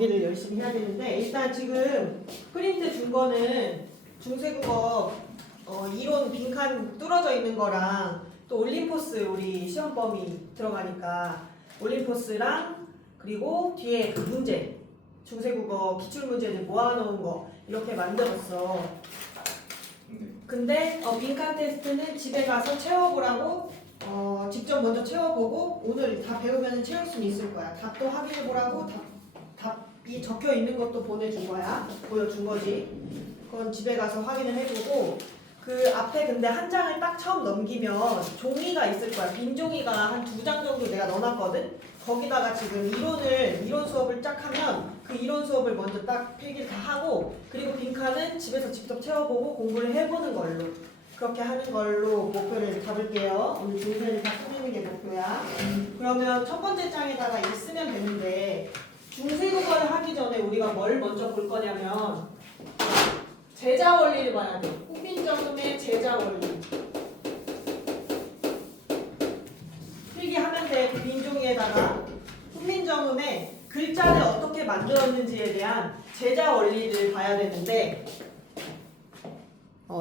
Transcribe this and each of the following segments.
거기를 열심히 해야 되는데 일단 지금 프린트 준 거는 중세국어 이론 빈칸 뚫어져 있는 거랑 또 올림포스 우리 시험 범위 들어가니까 올림포스랑 그리고 뒤에 그 문제 중세국어 기출문제들 모아놓은 거 이렇게 만들었어. 근데 빈칸 테스트는 집에 가서 채워보라고 직접 먼저 채워보고 오늘 다 배우면 채울 수는 있을 거야. 답도 확인해보라고 답이 적혀 있는 것도 보내준 거야. 보여준 거지. 그건 집에 가서 확인을 해보고 그 앞에 근데 한 장을 딱 처음 넘기면 종이가 있을 거야. 빈 종이가 한 2장 정도 내가 넣어놨거든. 거기다가 지금 이론 수업을 쫙 하면 그 이론 수업을 먼저 딱 필기를 다 하고 그리고 빈칸은 집에서 직접 채워보고 공부를 해보는 걸로 그렇게 하는 걸로 목표를 잡을게요. 오늘 중세를 다 끝내는 게 목표야. 그러면 첫 번째 장에다가 이 쓰면 되는데 중세국어를 하기 전에 우리가 뭘 먼저 볼 거냐면 제자 원리를 봐야 돼. 훈민정음의 제자 원리. 필기하면 돼. 그 빈 종이에다가 훈민정음의 글자를 어떻게 만들었는지에 대한 제자 원리를 봐야 되는데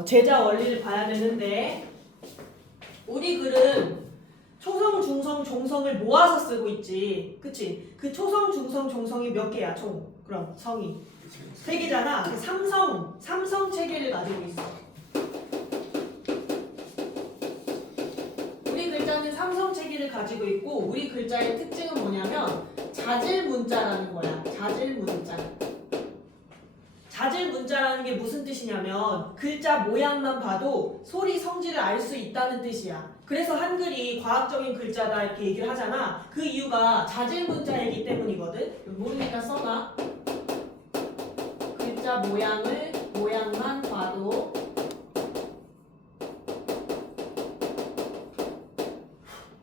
제자 원리를 봐야 되는데 우리 글은 초성, 중성, 종성을 모아서 쓰고 있지. 그치? 그 초성, 중성, 종성이 몇 개야 총? 그럼 성이 3개잖아. 삼성 체계를 가지고 있어. 우리 글자는 삼성 체계를 가지고 있고 우리 글자의 특징은 뭐냐면 자질 문자라는 거야. 자질 문자. 자질 문자라는 게 무슨 뜻이냐면 글자 모양만 봐도 소리 성질을 알 수 있다는 뜻이야. 그래서 한글이 과학적인 글자다 이렇게 얘기를 하잖아. 그 이유가 자질 문자이기 때문이거든. 모르니까 써놔. 글자 모양만 봐도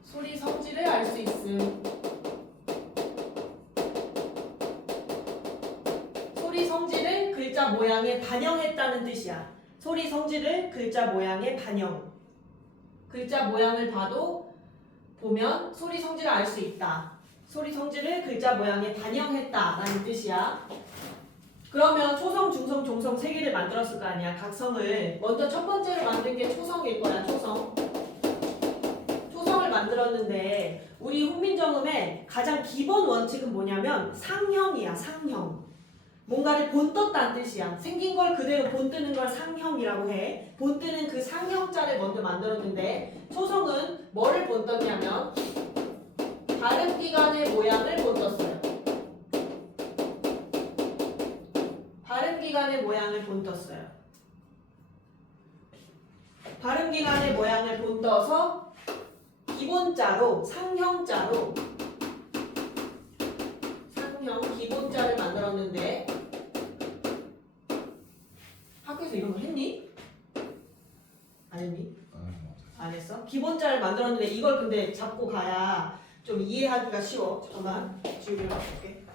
소리 성질을 알 수 있음. 소리 성질을 글자 모양에 반영했다는 뜻이야. 소리 성질을 글자 모양에 반영. 글자 모양을 보면 소리 성질을 알 수 있다. 소리 성질을 글자 모양에 반영했다라는 뜻이야. 그러면 초성, 중성, 종성 3개를 만들었을 거 아니야. 각성을. 먼저 첫 번째로 만든 게 초성일 거야. 초성을 만들었는데 우리 훈민정음의 가장 기본 원칙은 뭐냐면 상형이야. 상형. 뭔가를 본떴다는 뜻이야. 생긴 걸 그대로 본뜨는 걸 상형이라고 해. 본뜨는 그 상형자를 먼저 만들었는데 초성은 뭐를 본떴냐면 발음기관의 모양을 본떴어요. 발음기관의 모양을 본떴어요. 발음기관의 모양을 본떠서 기본자로 상형자로 기본자를 만들었는데 학교에서 이런 거 했니? 안 했니? 안 했어? 기본자를 만들었는데 이걸 근데 잡고 가야 좀 이해하기가 쉬워. 잠깐만 지우개를 바꿀게.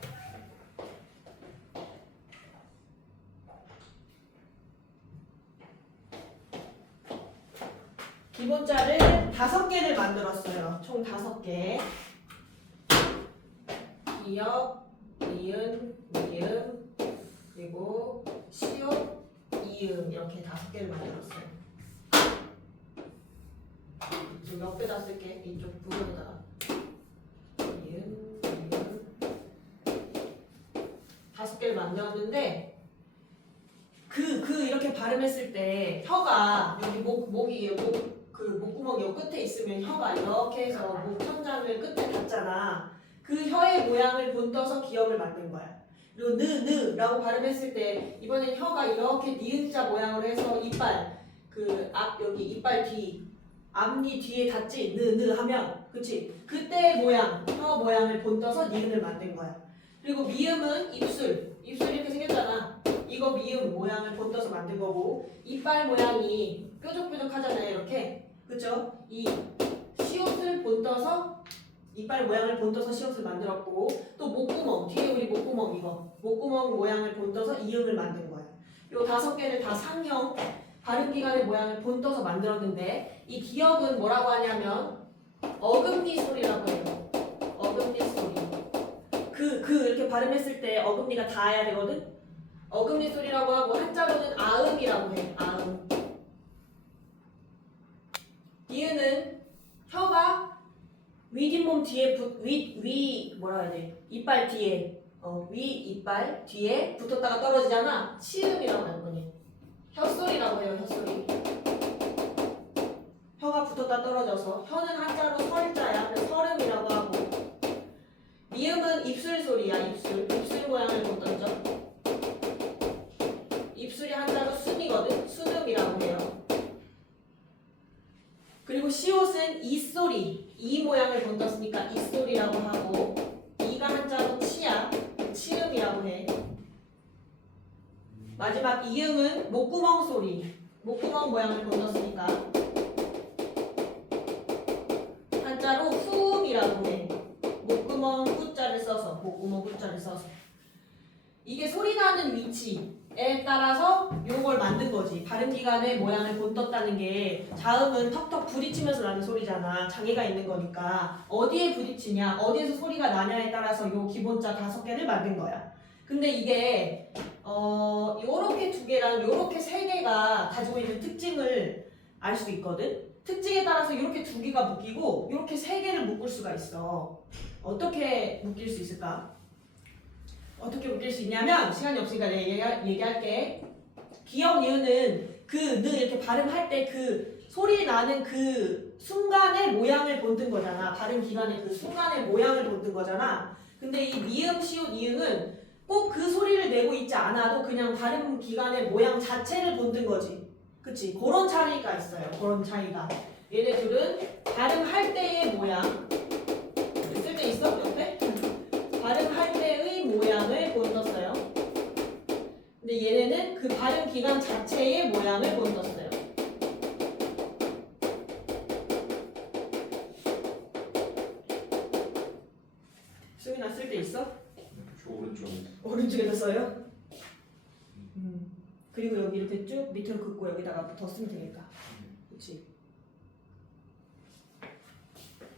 기본자를 5개를 만들었어요. 총 5개. 기역, 니은, 미음, 그리고 시옷, 이음 이렇게 5개를 만들었어요. 좀 옆에다 쓸게. 이쪽 부분에다가 미음, 5개를 만들었는데 이렇게 발음했을 때 혀가 여기 목구멍 요 끝에 있으면 혀가 이렇게 해서 목 천장을 끝에 닿잖아. 그 혀의 모양을 본떠서 기역을 만든 거야. 그리고 느라고 발음했을 때 이번엔 혀가 이렇게 니은자 모양으로 해서 이빨 여기 이빨 뒤 앞니 뒤에 닿지 느 하면 그치? 그때의 모양 혀 모양을 본떠서 니은을 만든 거야. 그리고 미음은 입술 이렇게 생겼잖아. 이거 미음 모양을 본떠서 만든 거고 이빨 모양이 뾰족뾰족하잖아요. 이렇게 그쵸? 이 시옷을 본떠서 이빨 모양을 본떠서 시옷을 만들었고 또 목구멍 뒤에 우리 목구멍 목구멍 모양을 본떠서 이음을 만든 거야. 요 5개를 다 상형 발음기관의 모양을 본떠서 만들었는데 이 기역은 뭐라고 하냐면 어금니 소리라고 해요. 어금니 소리. 그 그 이렇게 발음했을 때 어금니가 닿아야 되거든. 어금니 소리라고 하고 한자로는 아음이라고 해. 아음. 니은은 혀가 윗잇몸 뒤에 뭐라 해야 돼? 이빨 뒤에 위 이빨 뒤에 붙었다가 떨어지잖아. 치음이라고 하는 거니. 혀소리라고 해요. 혀소리. 혀가 붙었다 떨어져서 혀는 한자로 설자야. 그래서 설음이라고 하고 미음은 입술 소리야. 입술 모양을 뒀던져. 입술이 한자로 순이거든. 순음이라고 해요. 그리고 시옷은 이소리. 이 모양을 뒀었으니까 이소리라고 하고 이가 한자로 치야. 치음이라고 해. 마지막 이응은 목구멍 소리. 목구멍 모양을 뒀었으니까 한자로 후음이라고 해. 목구멍 후자를 써서 목구멍 후자를 써서 이게 소리 나는 위치에 따라서 요걸 만든 거지. 발음기관의 모양을 본떴다는 게 자음은 턱턱 부딪히면서 나는 소리잖아. 장애가 있는 거니까 어디에 부딪히냐 어디에서 소리가 나냐에 따라서 요 기본자 5개를 만든 거야. 근데 이게 요렇게 2개랑 요렇게 3개가 가지고 있는 특징을 알 수 있거든. 특징에 따라서 이렇게 2개가 묶이고 이렇게 3개를 묶을 수가 있어. 어떻게 묶일 수 있을까? 어떻게 묶일 수 있냐면 시간이 없으니까 내가 얘기할게. 기역 니은은 그 는 이렇게 발음할 때 그 소리 나는 그 순간의 모양을 본뜬 거잖아. 발음 기간의 그 순간의 모양을 본뜬 거잖아. 근데 이 미음 시옷 이응은 꼭 그 소리를 내고 있지 않아도 그냥 발음 기간의 모양 자체를 본뜬 거지. 그치? 그런 차이가 있어요. 그런 차이가. 얘네 둘은 발음할 때의 모양. 쓸 때 있어? 옆에? 발음할 때의 모양을 본떴어요. 근데 얘네는 그 발음 기간 자체의 모양을 본떴어요. 수민아 쓸 때 있어? 저 오른쪽에. 오른쪽에다 써요? 그리고 여기 이렇게 쭉 밑으로 긋고 여기다가 더 쓰면 되니까. 그치?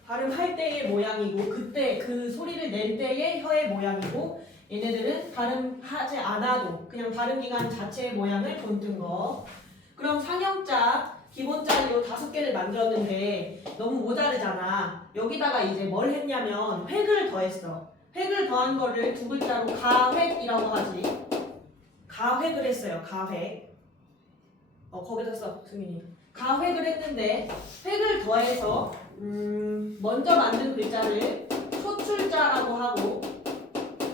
발음할 때의 모양이고 그때 그 소리를 낼 때의 혀의 모양이고 얘네들은 발음하지 않아도 그냥 발음기관 자체의 모양을 본뜬 거. 그럼 상형자, 기본자 요 5개를 만들었는데 너무 모자르잖아. 여기다가 이제 뭘 했냐면 획을 더했어. 획을 더한 거를 2글자로 가획이라고 하지. 가획을 했어요. 가획. 거기다 써, 승민이. 가획을 했는데 획을 더해서 먼저 만든 글자를 초출자라고 하고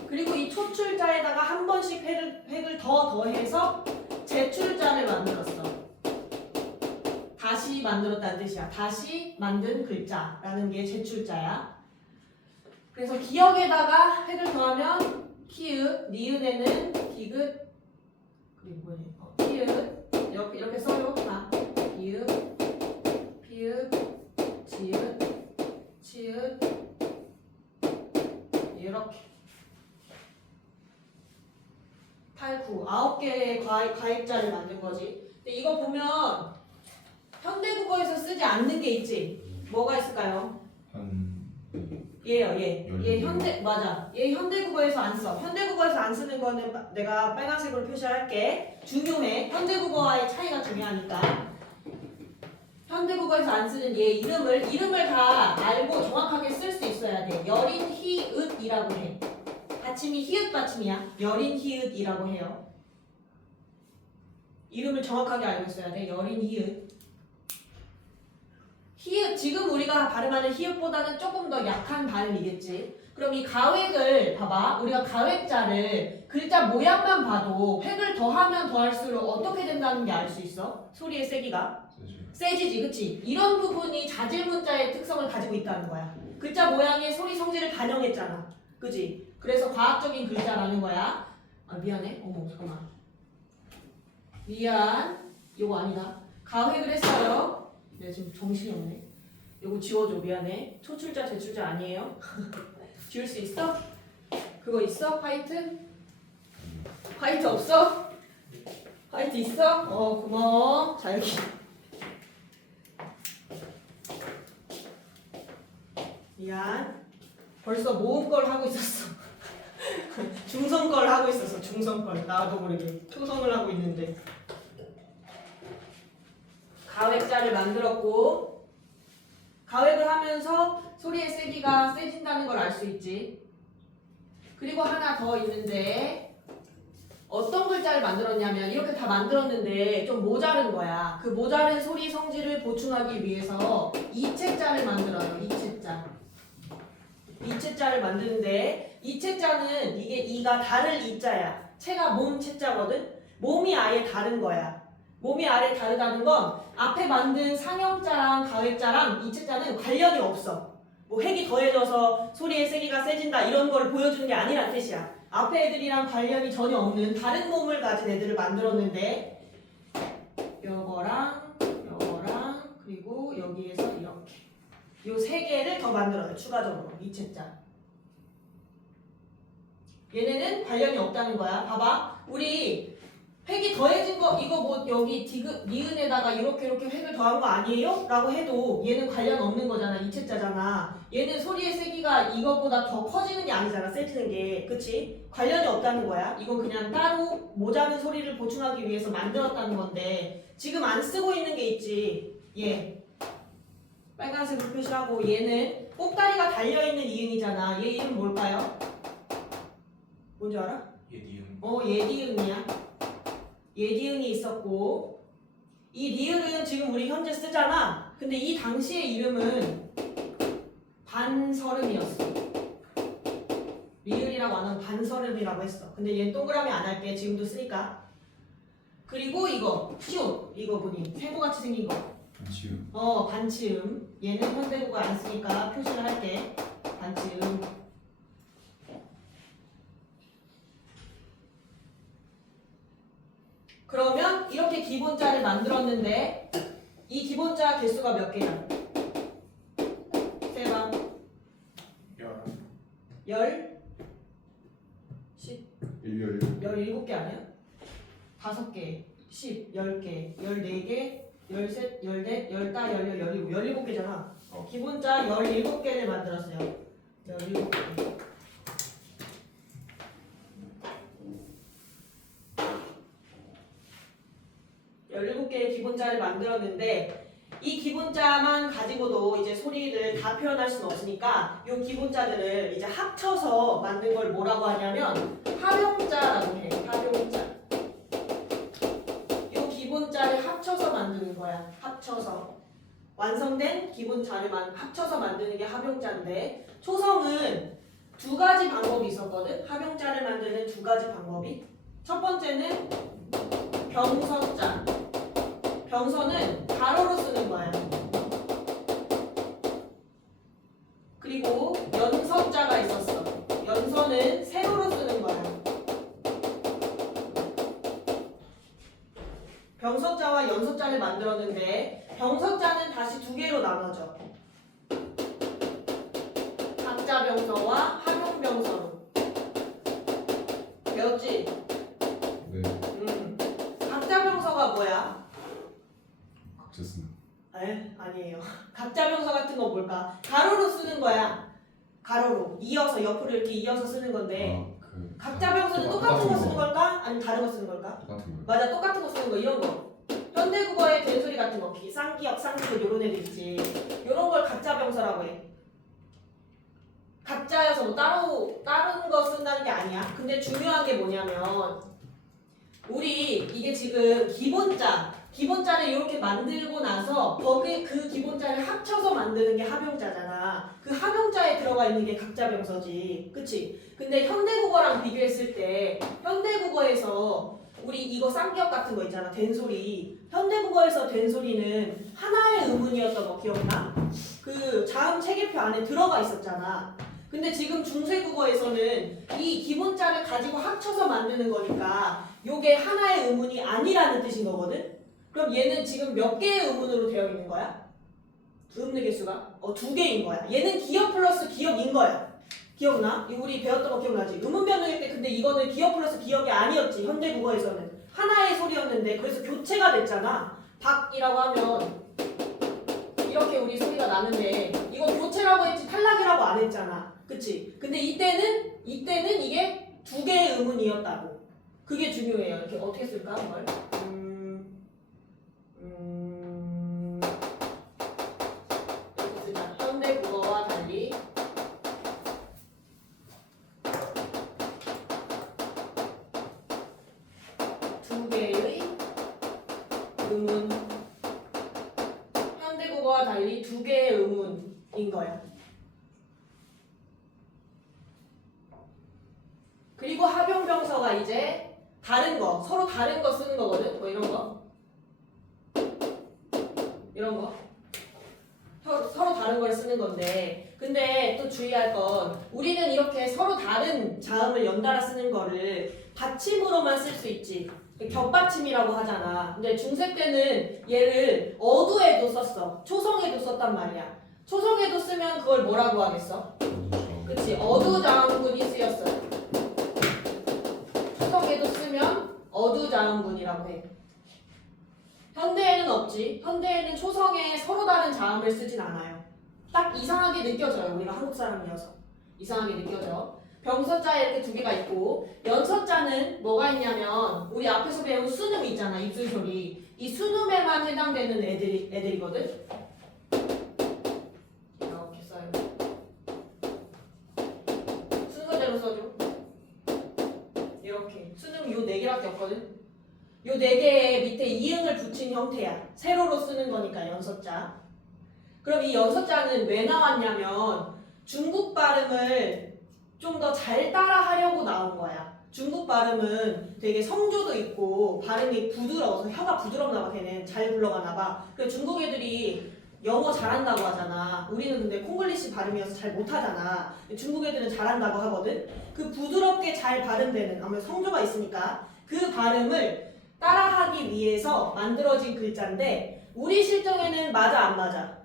그리고 이 초출자에다가 한 번씩 획을 더해서 제출자를 만들었어. 다시 만들었다는 뜻이야. 다시 만든 글자라는 게 제출자야. 그래서 기역에다가 획을 더하면 키읔, 니은에는 디귿, 그리고 뭐니? 키읔 이렇게 써요. 다 기읍, 피읍, 지읒, 치읒 이렇게 8, 9, 9개의 가액자를 만든 거지. 근데 이거 보면 현대국어에서 쓰지 않는 게 있지. 뭐가 있을까요? 얘요, 얘 맞아. 얘 현대국어에서 안 써. 현대국어에서 안 쓰는 거는 내가 빨간색으로 표시할게. 중요해. 현대국어와의 차이가 중요하니까. 현대국어에서 안 쓰는 얘 이름을 다 알고 정확하게 쓸 수 있어야 돼. 여린 히읗이라고 해. 받침이 히읗 받침이야. 여린 히읗이라고 해요. 이름을 정확하게 알고 있어야 돼. 여린 히읗. 히읗, 지금 우리가 발음하는 히읗보다는 조금 더 약한 발음이겠지. 그럼 이 가획을 봐봐. 우리가 가획자를 글자 모양만 봐도 획을 더하면 더할수록 어떻게 된다는 게 알 수 있어? 소리의 세기가 세지지, 그치? 이런 부분이 자질문자의 특성을 가지고 있다는 거야. 글자 모양의 소리 성질을 반영했잖아, 그치? 그래서 과학적인 글자라는 거야. 아, 미안해. 어머, 잠깐만. 미안. 이거 아니다. 가획을 했어요. 내가 지금 정신이 없네. 이거 지워줘. 미안해. 초출자, 제출자 아니에요? 지울 수 있어? 그거 있어? 화이트? 화이트 없어? 화이트 있어? 고마워. 자, 여기. 미안. 벌써 모음 걸 하고 있었어. 중성걸 하고 있었어. 중성걸. 나도 모르게 초성을 하고 있는데. 가획자를 만들었고 가획을 하면서 소리의 세기가 세진다는 걸 알 수 있지. 그리고 하나 더 있는데 어떤 글자를 만들었냐면 이렇게 다 만들었는데 좀 모자른 거야. 그 모자른 소리 성질을 보충하기 위해서 이체자를 만들어요. 이체자. 이체자를 만드는데 이체자는 이게 이가 다를 이자야. 체가 몸 체자거든. 몸이 아예 다른 거야. 몸이 아예 다르다는 건 앞에 만든 상형자랑 가획자랑 이체자는 관련이 없어. 뭐 핵이 더해져서 소리의 세기가 세진다 이런 걸 보여주는 게 아니란 뜻이야. 앞에 애들이랑 관련이 전혀 없는 다른 몸을 가진 애들을 만들었는데 요거랑 그리고 여기에서 이렇게 요 세 개를 더 만들어요. 추가적으로 이체자. 얘네는 관련이 없다는 거야. 봐봐. 우리 획이 더해진 거 이거 뭐 여기 디귿 니은에다가 이렇게 획을 더한 거 아니에요? 라고 해도 얘는 관련 없는 거잖아. 이체자잖아. 얘는 소리의 세기가 이것보다 더 커지는 게 아니잖아. 세지는 게. 그치? 관련이 없다는 거야. 이건 그냥 따로 모자른 소리를 보충하기 위해서 만들었다는 건데 지금 안 쓰고 있는 게 있지. 얘 빨간색으로 표시하고 얘는 꼭다리가 달려있는 이응이잖아. 얘 이름 뭘까요? 뭔지 알아? 예디음. 예디응이야. 예디응이 있었고 이 리을은 지금 우리 현재 쓰잖아. 근데 이 당시의 이름은 반설음이었어. 리을이라고 안 하면 반설음이라고 했어. 근데 얘는 동그라미 안 할게. 지금도 쓰니까. 그리고 이거 시옷 이거 보니 세모같이 생긴 거. 반치음. 반치음. 얘는 현대국어 안 쓰니까 표시를 할게. 반치음. 그러면 이렇게 기본자를 만들었는데 이 기본자 개수가 몇 개야? 세봐. 17개 아니야? 5개, 10, 10개, 14개, 13, 14, 15, 17, 17개잖아. 기본자 17개를 만들었어요. 17개. 17개의 기본자를 만들었는데 이 기본자만 가지고도 이제 소리를 다 표현할 수는 없으니까 이 기본자들을 이제 합쳐서 만든 걸 뭐라고 하냐면 합용자라고 해. 합용자. 이 기본자를 합쳐서 만드는 거야. 합쳐서. 완성된 기본자를 합쳐서 만드는 게 합용자인데 초성은 두 가지 방법이 있었거든. 합용자를 만드는 두 가지 방법이. 첫 번째는 병서자. 병서는 가로로 쓰는 거야. 그리고 연서자가 있었어. 연서는 세로로 쓰는 거야. 병서자와 연서자를 만들었는데 병서자는 다시 두 개로 나눠져. 각자병서와 합용병서로. 배웠지? 네. 각자병서가 뭐야? 각자 쓰는. 아니에요. 각자병서 같은 거 뭘까? 가로로 쓰는 거야. 가로로 이어서 옆으로 이렇게 이어서 쓰는 건데 각자병서는 똑같은 거 쓰는 걸까? 아니면 다른 거 쓰는 걸까? 똑같은 거. 맞아, 똑같은 거 쓰는 거. 이런 거 현대국어의 된소리 같은 거 쌍기역, 쌍기역 이런 애들 있지. 이런 걸 각자병서라고 해. 각자여서 뭐 다른 거 쓴다는 게 아니야. 근데 중요한 게 뭐냐면 우리 이게 지금 기본자를 이렇게 만들고 나서 거기에 그 기본자를 합쳐서 만드는 게 합용자잖아. 그 합용자에 들어가 있는 게 각자병서지. 그치? 근데 현대국어랑 비교했을 때 현대국어에서 우리 이거 쌍기역 같은 거 있잖아. 된소리. 현대국어에서 된소리는 하나의 의문이었던 거 기억나? 그 자음 체계표 안에 들어가 있었잖아. 근데 지금 중세국어에서는 이 기본자를 가지고 합쳐서 만드는 거니까 요게 하나의 의문이 아니라는 뜻인 거거든? 그럼 얘는 지금 몇 개의 의문으로 되어 있는 거야? 음의 개수가? 2개인 거야. 얘는 기역 플러스 기역인 거야. 기억나? 우리 배웠던 거 기억나지? 의문 변형일 때 근데 이거는 기역 플러스 기역이 아니었지. 현대국어에서는. 하나의 소리였는데 그래서 교체가 됐잖아. 박이라고 하면 이렇게 우리 소리가 나는데 이거 교체라고 했지 탈락이라고 안 했잖아. 그치? 근데 이때는 이때는 이게 두 개의 의문이었다고. 그게 중요해요. 이렇게 어떻게 쓸까? 그걸? 이렇게 쓰자. 현대 국어와 달리 두 개의 의문. 현대 국어와 달리 두 개의 의문인 거야. 그리고 합용병서가 이제 다른 거, 서로 다른 거 쓰는 거거든. 뭐 이런 거. 이런 거. 서로 다른 걸 쓰는 건데, 근데 또 주의할 건 우리는 이렇게 서로 다른 자음을 연달아 쓰는 거를 받침으로만 쓸 수 있지. 겹받침이라고 하잖아. 근데 중세 때는 얘를 어두에도 썼어. 초성에도 썼단 말이야. 초성에도 쓰면 그걸 뭐라고 하겠어? 그치, 어두자음군이 쓰였어요. 초성에도 쓰면 어두자음군이라고 해. 현대에는 없지. 현대에는 초성에 서로 다른 자음을 쓰진 않아요. 딱 이상하게 느껴져요. 우리가 한국 사람이어서. 이상하게 느껴져. 병서자에 이렇게 두 개가 있고, 연서자는 뭐가 있냐면 우리 앞에서 배운 순음 있잖아. 입술소리. 이 순음에만 해당되는 애들이거든. 이렇게 써요. 순서대로 써줘. 이렇게. 순음 요 4개밖에 없거든. 요 4개의 밑에 이응을 붙인 형태야. 세로로 쓰는 거니까 연서자. 그럼 이 연서자는 왜 나왔냐면 중국 발음을 좀 더 잘 따라 하려고 나온 거야. 중국 발음은 되게 성조도 있고 발음이 부드러워서 혀가 부드럽나 봐. 걔는 잘 굴러가나 봐. 그래서 중국 애들이 영어 잘한다고 하잖아. 우리는 근데 콩글리시 발음이어서 잘 못하잖아. 중국 애들은 잘한다고 하거든. 그 부드럽게 잘 발음되는, 아무래도 성조가 있으니까 그 발음을 따라하기 위해서 만들어진 글자인데 우리 실정에는 맞아 안 맞아?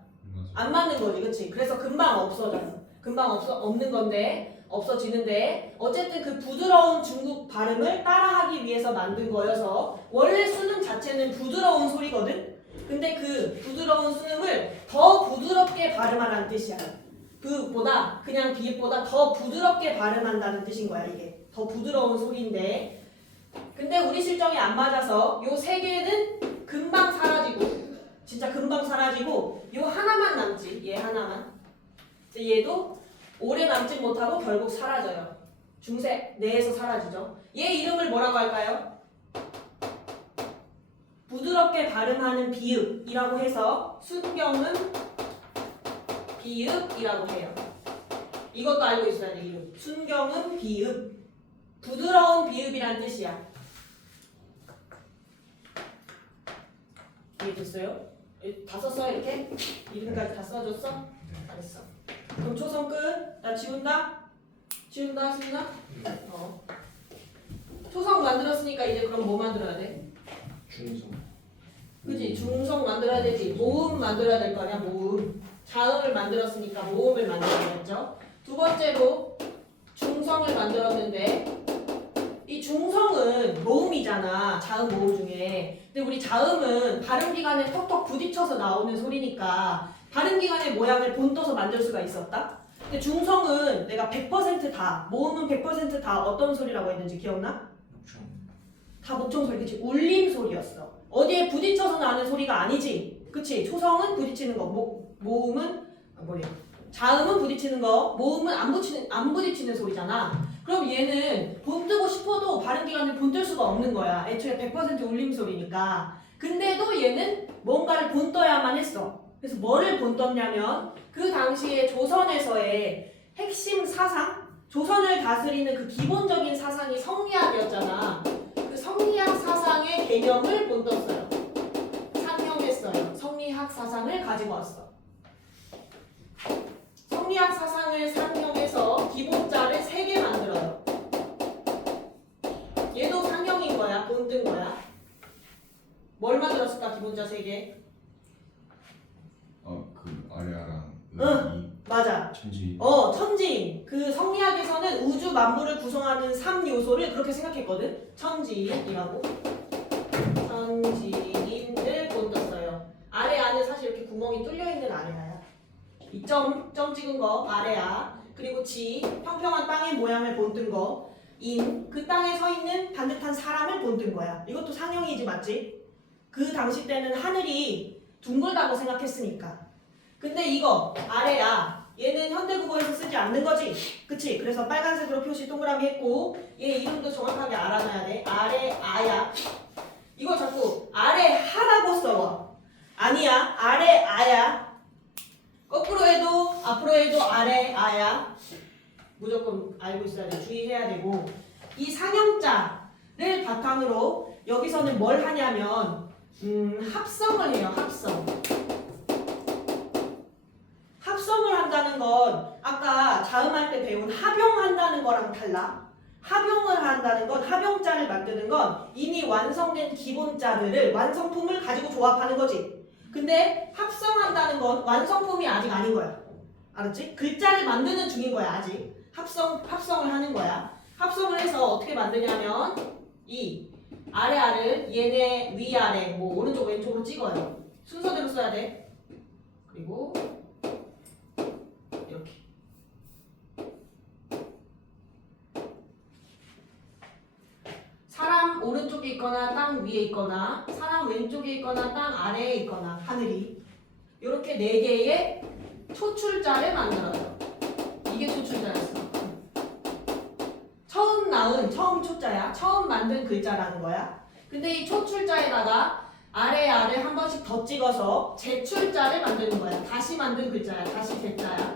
안 맞는 거지, 그치? 그래서 금방 없어져요. 금방 없는 건데 없어지는데 어쨌든 그 부드러운 중국 발음을 따라하기 위해서 만든 거여서 원래 순음 자체는 부드러운 소리거든? 근데 그 부드러운 순음을 더 부드럽게 발음하라는 뜻이야. 그보다 그냥 비읍보다 더 부드럽게 발음한다는 뜻인 거야. 이게 더 부드러운 소리인데 근데 우리 실정이 안 맞아서 요 3개는 금방 사라지고 진짜 금방 사라지고 요 하나만 남지. 얘 하나만. 얘도 오래 남지 못하고 결국 사라져요. 중세 내에서 사라지죠. 얘 이름을 뭐라고 할까요? 부드럽게 발음하는 비읍이라고 해서 순경은 비읍이라고 해요. 이것도 알고 있어야 돼. 이름. 순경은 비읍. 부드러운 비읍이란 뜻이야. 이해됐어요? 다 썼어 이렇게? 이름까지 다 써줬어? 잘했어. 그럼 초성 끝. 나 지운다? 지운다? 초성 만들었으니까 이제 그럼 뭐 만들어야 돼? 중성. 그치? 중성 만들어야 되지. 모음 만들어야 될 거 아니야? 모음. 자음을 만들었으니까 모음을 만들어야겠죠? 두 번째로 중성을 만들었는데 이 중성은 모음이잖아. 자음 모음 중에. 근데 우리 자음은 발음기관에 턱턱 부딪혀서 나오는 소리니까 발음기관의 모양을 본떠서 만들 수가 있었다. 근데 중성은 내가 100% 다, 모음은 100% 다 어떤 소리라고 했는지 기억나? 다 목청 소리. 그치? 울림 소리였어. 어디에 부딪혀서 나는 소리가 아니지. 그치? 초성은 부딪히는 거, 모음은 자음은 부딪히는 거, 모음은 안 부딪히는 소리잖아. 그럼 얘는 본뜨고 싶어도 발음기관을 본뜰 수가 없는 거야. 애초에 100% 울림 소리니까. 근데도 얘는 뭔가를 본떠야만 했어. 그래서 뭐를 본떴냐면 그 당시에 조선에서의 핵심 사상, 조선을 다스리는 그 기본적인 사상이 성리학이었잖아. 그 성리학 사상의 개념을 본떴어요. 상용했어요. 성리학 사상을 가지고 왔어. 성리학 사상을 상용해서 기본자를 3개 만들어요. 얘도 상용인 거야, 본뜬 거야. 뭘 만들었을까, 기본자 3개? 그 아래아랑 응, 맞아. 천지. 천지인. 그 성리학에서는 우주 만물을 구성하는 3요소를 그렇게 생각했거든. 천지인이라고. 천지인을 본떴어요. 아래 안에 사실 이렇게 구멍이 뚫려 있는 아래아야. 이 점 찍은 거 아래아. 그리고 지, 평평한 땅의 모양을 본뜬 거, 인, 그 땅에 서 있는 반듯한 사람을 본뜬 거야. 이것도 상형이지, 맞지? 그 당시 때는 하늘이 둥글다고 생각했으니까. 근데 이거 아래야. 얘는 현대국어에서 쓰지 않는 거지. 그치? 그래서 빨간색으로 표시 동그라미 했고 얘 이름도 정확하게 알아놔야 돼. 아래 아야. 이거 자꾸 아래 하라고 써. 아니야. 아래 아야. 거꾸로 해도 앞으로 해도 아래 아야. 무조건 알고 있어야 돼. 주의해야 되고 이 상형자를 바탕으로 여기서는 뭘 하냐면 합성을 해요. 합성을 한다는 건 아까 자음할 때 배운 합용한다는 거랑 달라. 합용을 한다는 건 합용자를 만드는 건 이미 완성된 기본자들을 완성품을 가지고 조합하는 거지. 근데 합성한다는 건 완성품이 아직 아닌 거야. 알았지? 글자를 만드는 중인 거야. 아직 합성을 하는 거야. 합성을 해서 어떻게 만드냐면 이 아래아를 얘네 위아래 뭐 오른쪽 왼쪽으로 찍어요. 순서대로 써야 돼. 그리고 이렇게 사람 오른쪽에 있거나 땅 위에 있거나 사람 왼쪽에 있거나 땅 아래에 있거나 하늘이 이렇게 4개의 초출자를 만들어요. 이게 초출자였어. 처음 초자야. 처음 만든 글자라는 거야. 근데 이 초출자에다가 아래 아래 한 번씩 더 찍어서 제출자를 만드는 거야. 다시 만든 글자야. 다시 제자야.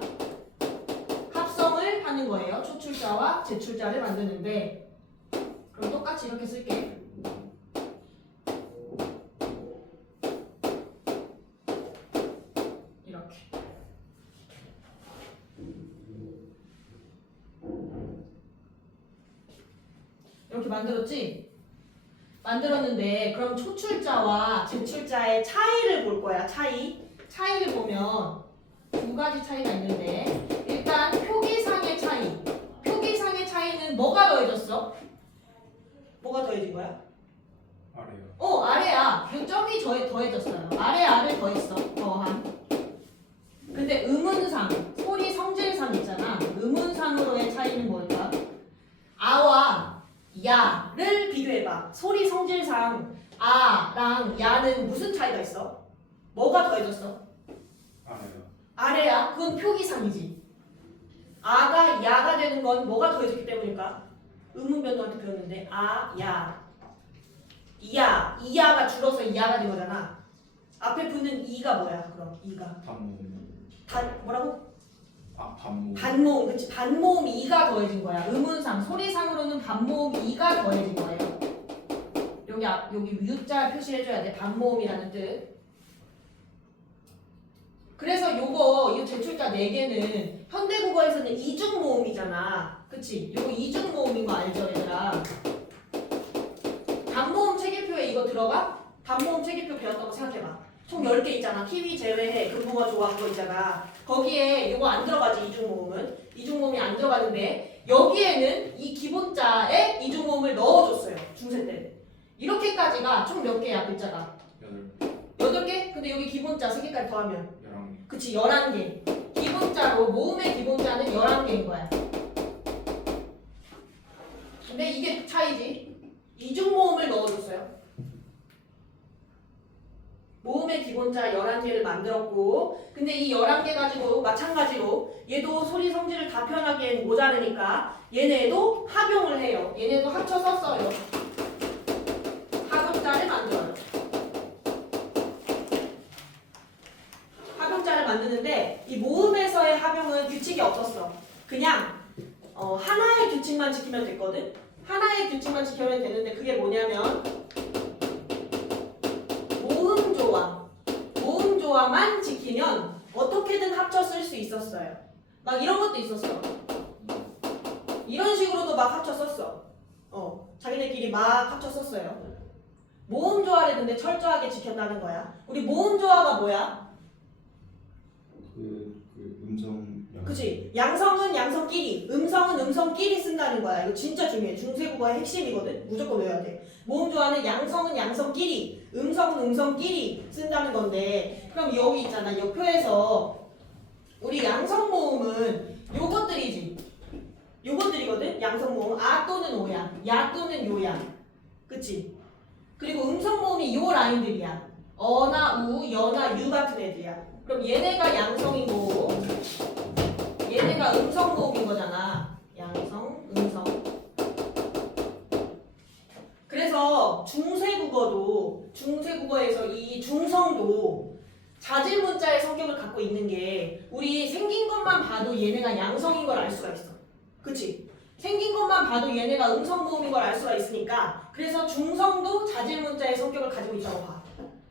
합성을 하는 거예요. 초출자와 제출자를 만드는데 그럼 똑같이 이렇게 쓸게. 이렇게. 이렇게 만들었지? 만들었는데 그럼 초출자와 제출자의 차이를 볼 거야. 차이를 보면 2가지 차이가 있는데 일단 표기상의 차이는 뭐가 더해졌어? 뭐가 더해진 거야? 아래요. 아래야. 그 점이 더해졌어요. 아래 아를 더했어. 더한. 근데 음운상, 소리 성질상 있잖아. 음운상으로의 차이는 뭘까? 아와 야를 비교해봐. 소리 성질상 아랑 야는 무슨 차이가 있어? 뭐가 더해졌어? 아래요. 아래야. 그건 표기상이지. 아가 야가 되는 건 뭐가 더해졌기 때문일까? 의문변도한테 배웠는데 아, 야. 이야가 줄어서 이야가 된 거잖아. 앞에 붙는 이가 뭐야? 그럼 이가 반모음. 뭐라고? 반모음. 반모음. 그치? 반모음 이가 더해진 거야. 의문상 소리상으로는 반모음 이가 더해진 거예요. 여기 U자 표시해줘야 돼. 반모음이라는 뜻. 그래서 이 제출자 4개는 현대국어에서는 이중모음이잖아. 그치? 요거 이중모음인 거 알죠, 얘들아? 단모음 체계표에 이거 들어가? 단모음 체계표 배웠다고 생각해봐. 총 10개 있잖아. 키위 제외해. 금붕어 좋아하는 거 있잖아. 거기에 이거 안 들어가지, 이중모음은. 이중모음이 안 들어가는데 여기에는 이 기본자에 이중모음을 넣어줬어요. 중세 때. 이렇게까지가 총 몇 개야, 글자가? 8개? 근데 여기 기본자 3개까지 더하면 11개. 그치, 11개. 기본자로, 모음의 기본자는 11개인 거야. 근데 이게 차이지. 이중모음을 넣어줬어요. 모음의 기본자 11개를 만들었고, 근데 이 11개 가지고 마찬가지로 얘도 소리 성질을 다 표현하기엔 모자르니까 얘네도 합용을 해요. 얘네도 합쳐서 써요. 합용자를 만들어요. 합용자를 만드는데 이 모음에서의 합용은 규칙이 없었어. 그냥 하나의 규칙만 지키면 됐거든. 하나의 규칙만 지키면 되는데 그게 뭐냐면 모음조화만 지키면 어떻게든 합쳐 쓸 수 있었어요. 막 이런 것도 있었어. 이런 식으로도 막 합쳐 썼어. 자기네끼리 막 합쳐 썼어요. 모음조화를 근데 철저하게 지켰다는 거야. 우리 모음조화가 뭐야? 그 음성. 그치? 양성은 양성끼리, 음성은 음성끼리 쓴다는 거야. 이거 진짜 중요해. 중세국어의 핵심이거든. 무조건 외워야 돼. 모음조화는 양성은 양성끼리, 음성은 음성끼리 쓴다는 건데, 그럼 여기 있잖아. 옆표에서 우리 양성 모음은 요것들이지. 요것들이거든. 양성모음 아 또는 오야, 야 또는 요야. 그치? 그리고 음성모음이 요 라인들이야. 어나 우, 여나 유 같은 애들이야. 그럼 얘네가 양성이고 얘네가 음성모음인 거잖아. 양성, 음성. 그래서 중세국어에서 이 중성도 자질 문자의 성격을 갖고 있는 게 우리 생긴 것만 봐도 얘네가 양성인 걸 알 수가 있어. 그치? 생긴 것만 봐도 얘네가 음성 모음인 걸 알 수가 있으니까 그래서 중성도 자질 문자의 성격을 가지고 있다고 봐.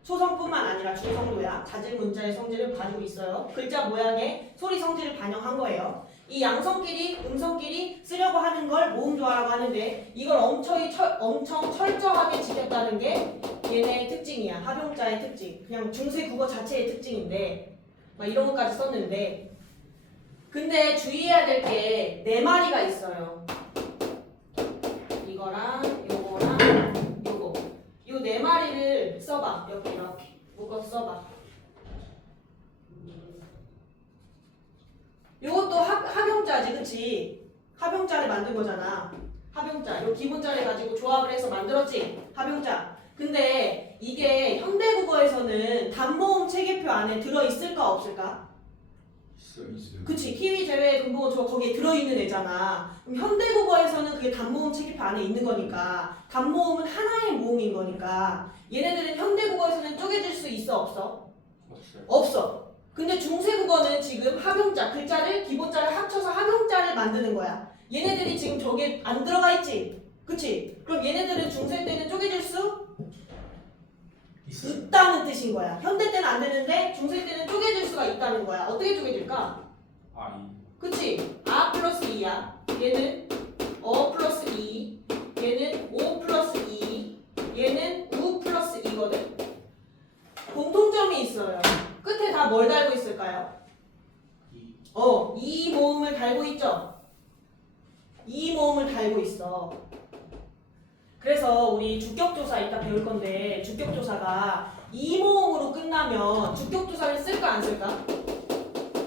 초성뿐만 아니라 중성도야. 자질 문자의 성질을 가지고 있어요. 글자 모양의 소리 성질을 반영한 거예요. 이 양성끼리 음성끼리 쓰려고 하는 걸 모음조화라고 하는데 이걸 엄청 철저하게 지켰다는 게 얘네의 특징이야. 합용자의 특징. 그냥 중세 국어 자체의 특징인데 막 이런 것까지 썼는데 근데 주의해야 될 게 네 마리가 있어요. 이거랑 요거랑 요거. 요 네 마리를 써봐. 여기 이렇게 묶어서 써봐. 요것도 합용자지, 그치? 합용자를 만든 거잖아. 합용자. 요 기본자를 가지고 조합을 해서 만들었지? 합용자. 근데 이게 현대국어에서는 단모음 체계표 안에 들어있을까 없을까? 있어요. 그치? 키위 제외 금붕어 저 거기에 들어있는 애잖아. 그럼 현대국어에서는 그게 단모음 체계표 안에 있는 거니까 단모음은 하나의 모음인 거니까 얘네들은 현대국어에서는 쪼개질 수 있어 없어? 없어요. 없어. 근데 중세국어는 지금 합용자, 글자를 기본자를 합쳐서 합용자를 만드는 거야. 얘네들이 지금 저게 안 들어가 있지? 그치? 그럼 얘네들은 중세 때는 쪼개질 수 있어요. 있다는 뜻인 거야. 현대 때는 안 되는데 중세 때는 쪼개질 수가 있다는 거야. 어떻게 쪼개질까? 아이. 그치? 아 플러스 2야. 얘는 어 플러스 2. 얘는 오 플러스 2. 얘는 우 플러스 2거든. 공통점이 있어요. 끝에 다 뭘 달고 있을까요? 이 모음을 달고 있죠? 이 모음을 달고 있어. 그래서 우리 주격조사 이따 배울 건데 주격조사가 이 모음으로 끝나면 주격조사를 쓸까 안 쓸까?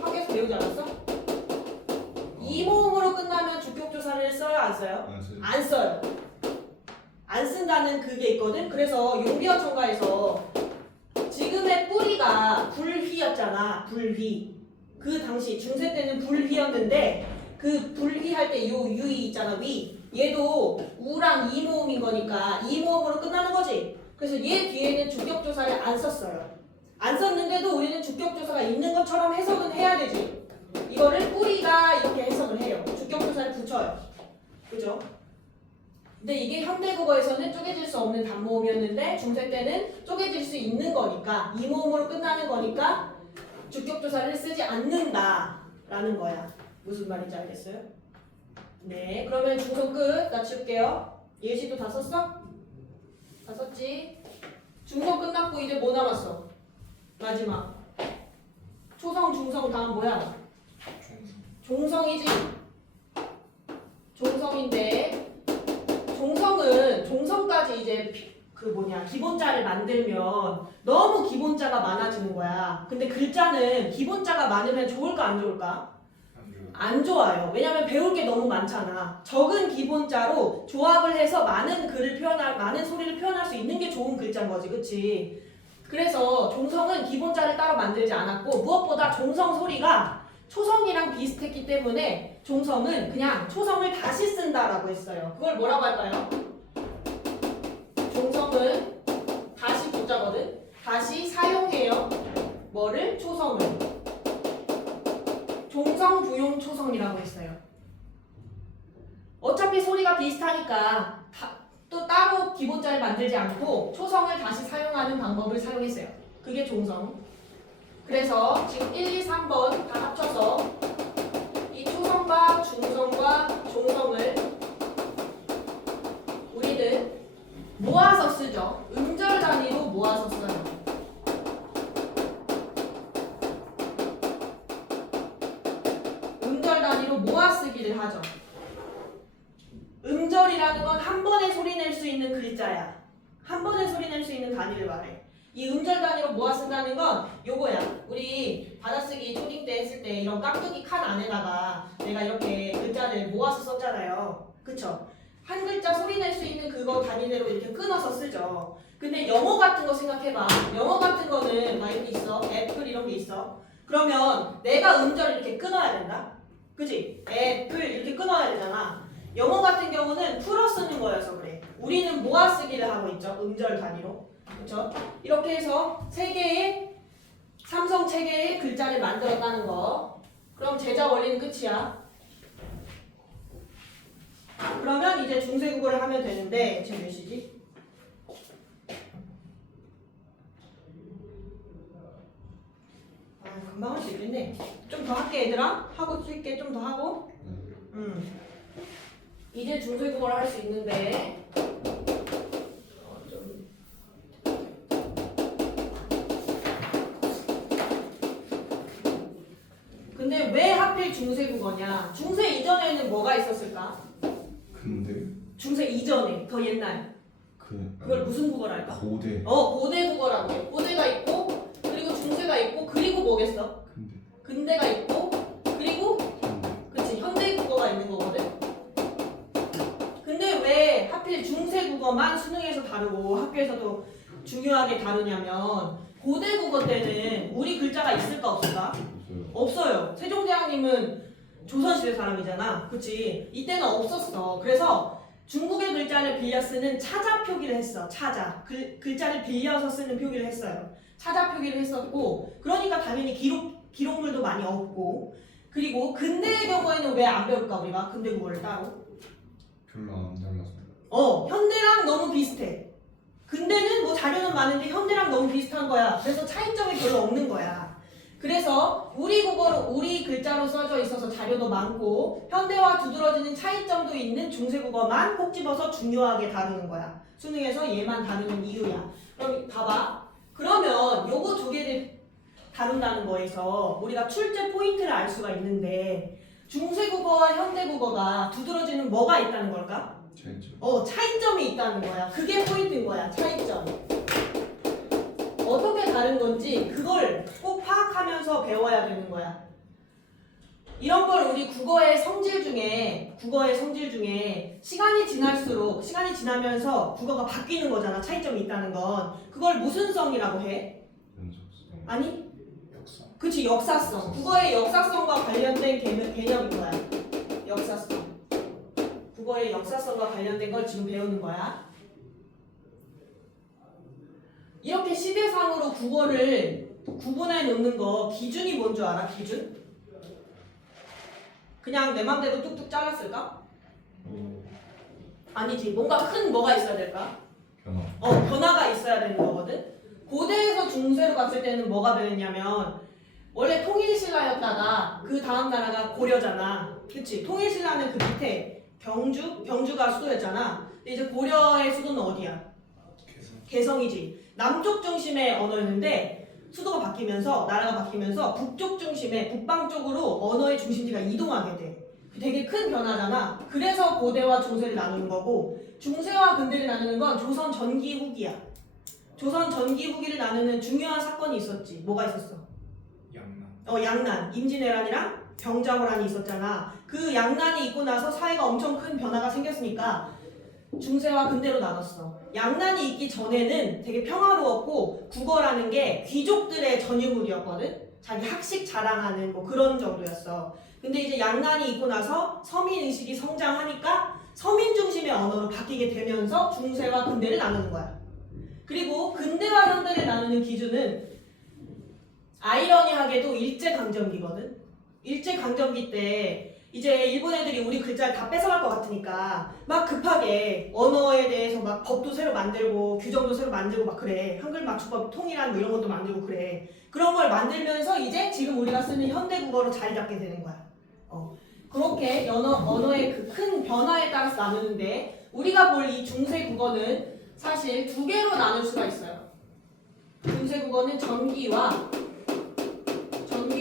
학교에서 배우지 않았어? 이 모음으로 끝나면 주격조사를 써요 안 써요? 안 써요. 안 쓴다는 그게 있거든. 그래서 용비어천가에서 지금의 뿌리가 불휘였잖아. 불휘. 그 당시 중세 때는 불휘였는데 그 불휘할 때 요 유이 있잖아. 위. 얘도 우랑 이 모음인 거니까 이 모음으로 끝나는 거지. 그래서 얘 뒤에는 주격조사를 안 썼어요. 안 썼는데도 우리는 주격조사가 있는 것처럼 해석은 해야 되지. 이거를 뿌리가 이렇게 해석을 해요. 주격조사를 붙여요. 그죠? 근데 이게 현대국어에서는 쪼개질 수 없는 단모음이었는데 중세 때는 쪼개질 수 있는 거니까 이 모음으로 끝나는 거니까 주격조사를 쓰지 않는다라는 거야. 무슨 말인지 알겠어요? 네, 그러면 중성 끝. 나 지울게요. 예시도 다 썼어? 다 썼지? 중성 끝났고 이제 뭐 남았어? 마지막. 초성, 중성 다음 뭐야? 종성이지? 종성인데 종성은 종성까지 이제 기본자를 만들면 너무 기본자가 많아지는 거야. 근데 글자는 기본자가 많으면 좋을까 안 좋을까? 안 좋아요. 왜냐면 배울 게 너무 많잖아. 적은 기본자로 조합을 해서 많은 소리를 표현할 수 있는 게 좋은 글자인 거지, 그치? 그래서 종성은 기본자를 따로 만들지 않았고 무엇보다 종성 소리가 초성이랑 비슷했기 때문에 종성은 그냥 초성을 다시 쓴다라고 했어요. 그걸 뭐라고 할까요? 종성은 다시 붙자거든. 다시 사용해요. 뭐를? 초성을. 종성, 부용, 초성이라고 했어요. 어차피 소리가 비슷하니까 또 따로 기본자를 만들지 않고 초성을 다시 사용하는 방법을 사용했어요. 그게 종성. 그래서 지금 1, 2, 3번 다 합쳐서 이 초성과 중성과 종성을 우리는 모아서 쓰죠. 음절 단위로 모아서 써요. 음절 단위로 모아 쓰기를 하죠. 음절이라는 건 한 번에 소리 낼 수 있는 글자야. 한 번에 소리 낼 수 있는 단위를 말해. 이 음절 단위로 모아 쓴다는 건 요거야. 우리 받아쓰기 초딩 때 했을 때 이런 깍두기 칸 안에다가 내가 이렇게 글자를 모아서 썼잖아요. 그쵸? 한 글자 소리 낼 수 있는 그거 단위대로 이렇게 끊어서 쓰죠. 근데 영어 같은 거 생각해봐. 영어 같은 거는 막 이렇게 있어. 애플 이런 게 있어. 그러면 내가 음절을 이렇게 끊어야 된다. 그치? 애플 이렇게 끊어야 되잖아. 영어 같은 경우는 풀어 쓰는 거여서 그래. 우리는 모아 쓰기를 하고 있죠. 음절 단위로. 그쵸? 이렇게 해서 세 개의 삼성 체계의 글자를 만들었다는 거. 그럼 제자 원리는 끝이야. 그러면 이제 중세국어를 하면 되는데 지금 몇 시지? 금방 할 수 있겠네. 좀 더 할게 얘들아. 하고 쓸게 좀 더 하고. 이제 중세국어를 할 수 있는데 근데 왜 하필 중세국어냐? 중세 이전에는 뭐가 있었을까? 근데 중세 이전에 더 옛날 그걸 무슨 국어라 할까? 고대. 고대 국어라고 해. 고대가 있고 그리고 중세가 있고 그리고 뭐겠어? 근대가 있고 그리고 그치 현대 국어가 있는 거거든. 근데 왜 하필 중세 국어만 수능에서 다루고 학교에서도 중요하게 다루냐면 고대 국어 때는 우리 글자가 있을까 없을까? 없어요. 세종대왕님은 조선시대 사람이잖아. 그치? 이때는 없었어. 그래서 중국의 글자를 빌려 쓰는 차자 표기를 했어. 차자. 글자를 빌려서 쓰는 표기를 했어요. 차자 표기를 했었고 그러니까 당연히 기록물도 많이 없고 그리고 근대의 경우에는 왜 안 배울까 우리가? 근대 국어를 따로? 별로 안 달라서. 현대랑 너무 비슷해. 근대는 뭐 자료는 많은데 현대랑 너무 비슷한 거야. 그래서 차이점이 별로 없는 거야. 그래서 우리 국어로 우리 글자로 써져 있어서 자료도 많고 현대와 두드러지는 차이점도 있는 중세국어만 꼭 집어서 중요하게 다루는 거야. 수능에서 얘만 다루는 이유야. 그럼 봐봐. 그러면 요거 두 개를 다룬다는 거에서 우리가 출제 포인트를 알 수가 있는데 중세국어와 현대국어가 두드러지는 뭐가 있다는 걸까? 차이점. 차이점이 있다는 거야. 그게 포인트인 거야. 차이점. 어떻게 다른 건지 그걸 꼭 파악하면서 배워야 되는 거야. 이런 걸 우리 국어의 성질 중에 시간이 지나면서 국어가 바뀌는 거잖아. 차이점이 있다는 건. 그걸 무슨 성이라고 해? 연속성. 아니? 역사. 그치, 역사성. 국어의 역사성과 관련된 개념인 거야. 역사성. 국어의 역사성과 관련된 걸 지금 배우는 거야. 이렇게 시대상으로 국어를 구분해 놓는 거 기준이 뭔 줄 알아? 기준? 그냥 내 맘대로 뚝뚝 잘랐을까? 아니지. 뭔가 큰 뭐가 있어야 될까? 변화. 변화가 있어야 되는 거거든. 고대에서 중세로 갔을 때는 뭐가 변했냐면 원래 통일신라였다가 그 다음 나라가 고려잖아. 그치? 통일신라는 그 밑에 경주가 수도였잖아. 근데 이제 고려의 수도는 어디야? 개성이지. 남쪽 중심의 언어였는데 수도가 바뀌면서 나라가 바뀌면서 북쪽 중심의 북방 쪽으로 언어의 중심지가 이동하게 돼. 되게 큰 변화잖아. 그래서 고대와 중세를 나누는 거고 중세와 근대를 나누는 건 조선 전기 후기야. 조선 전기 후기를 나누는 중요한 사건이 있었지. 뭐가 있었어? 양난. 임진왜란이랑 병자호란이 있었잖아. 그 양난이 있고 나서 사회가 엄청 큰 변화가 생겼으니까 중세와 근대로 나눴어. 양난이 있기 전에는 되게 평화로웠고 국어라는 게 귀족들의 전유물이었거든. 자기 학식 자랑하는 뭐 그런 정도였어. 근데 이제 양난이 있고 나서 서민의식이 성장하니까 서민 중심의 언어로 바뀌게 되면서 중세와 근대를 나누는 거야. 그리고 근대와 현대를 나누는 기준은 아이러니하게도 일제강점기거든. 일제강점기 때 이제 일본 애들이 우리 글자를 다 뺏어갈 것 같으니까 막 급하게 언어에 대해서 막 법도 새로 만들고 규정도 새로 만들고 막 그래. 한글 맞춤법 통일한 뭐 이런 것도 만들고 그래. 그런 걸 만들면서 이제 지금 우리가 쓰는 현대 국어로 자리 잡게 되는 거야. 그렇게 언어의 그 큰 변화에 따라서 나누는데 우리가 볼 이 중세 국어는 사실 두 개로 나눌 수가 있어요. 중세 국어는 전기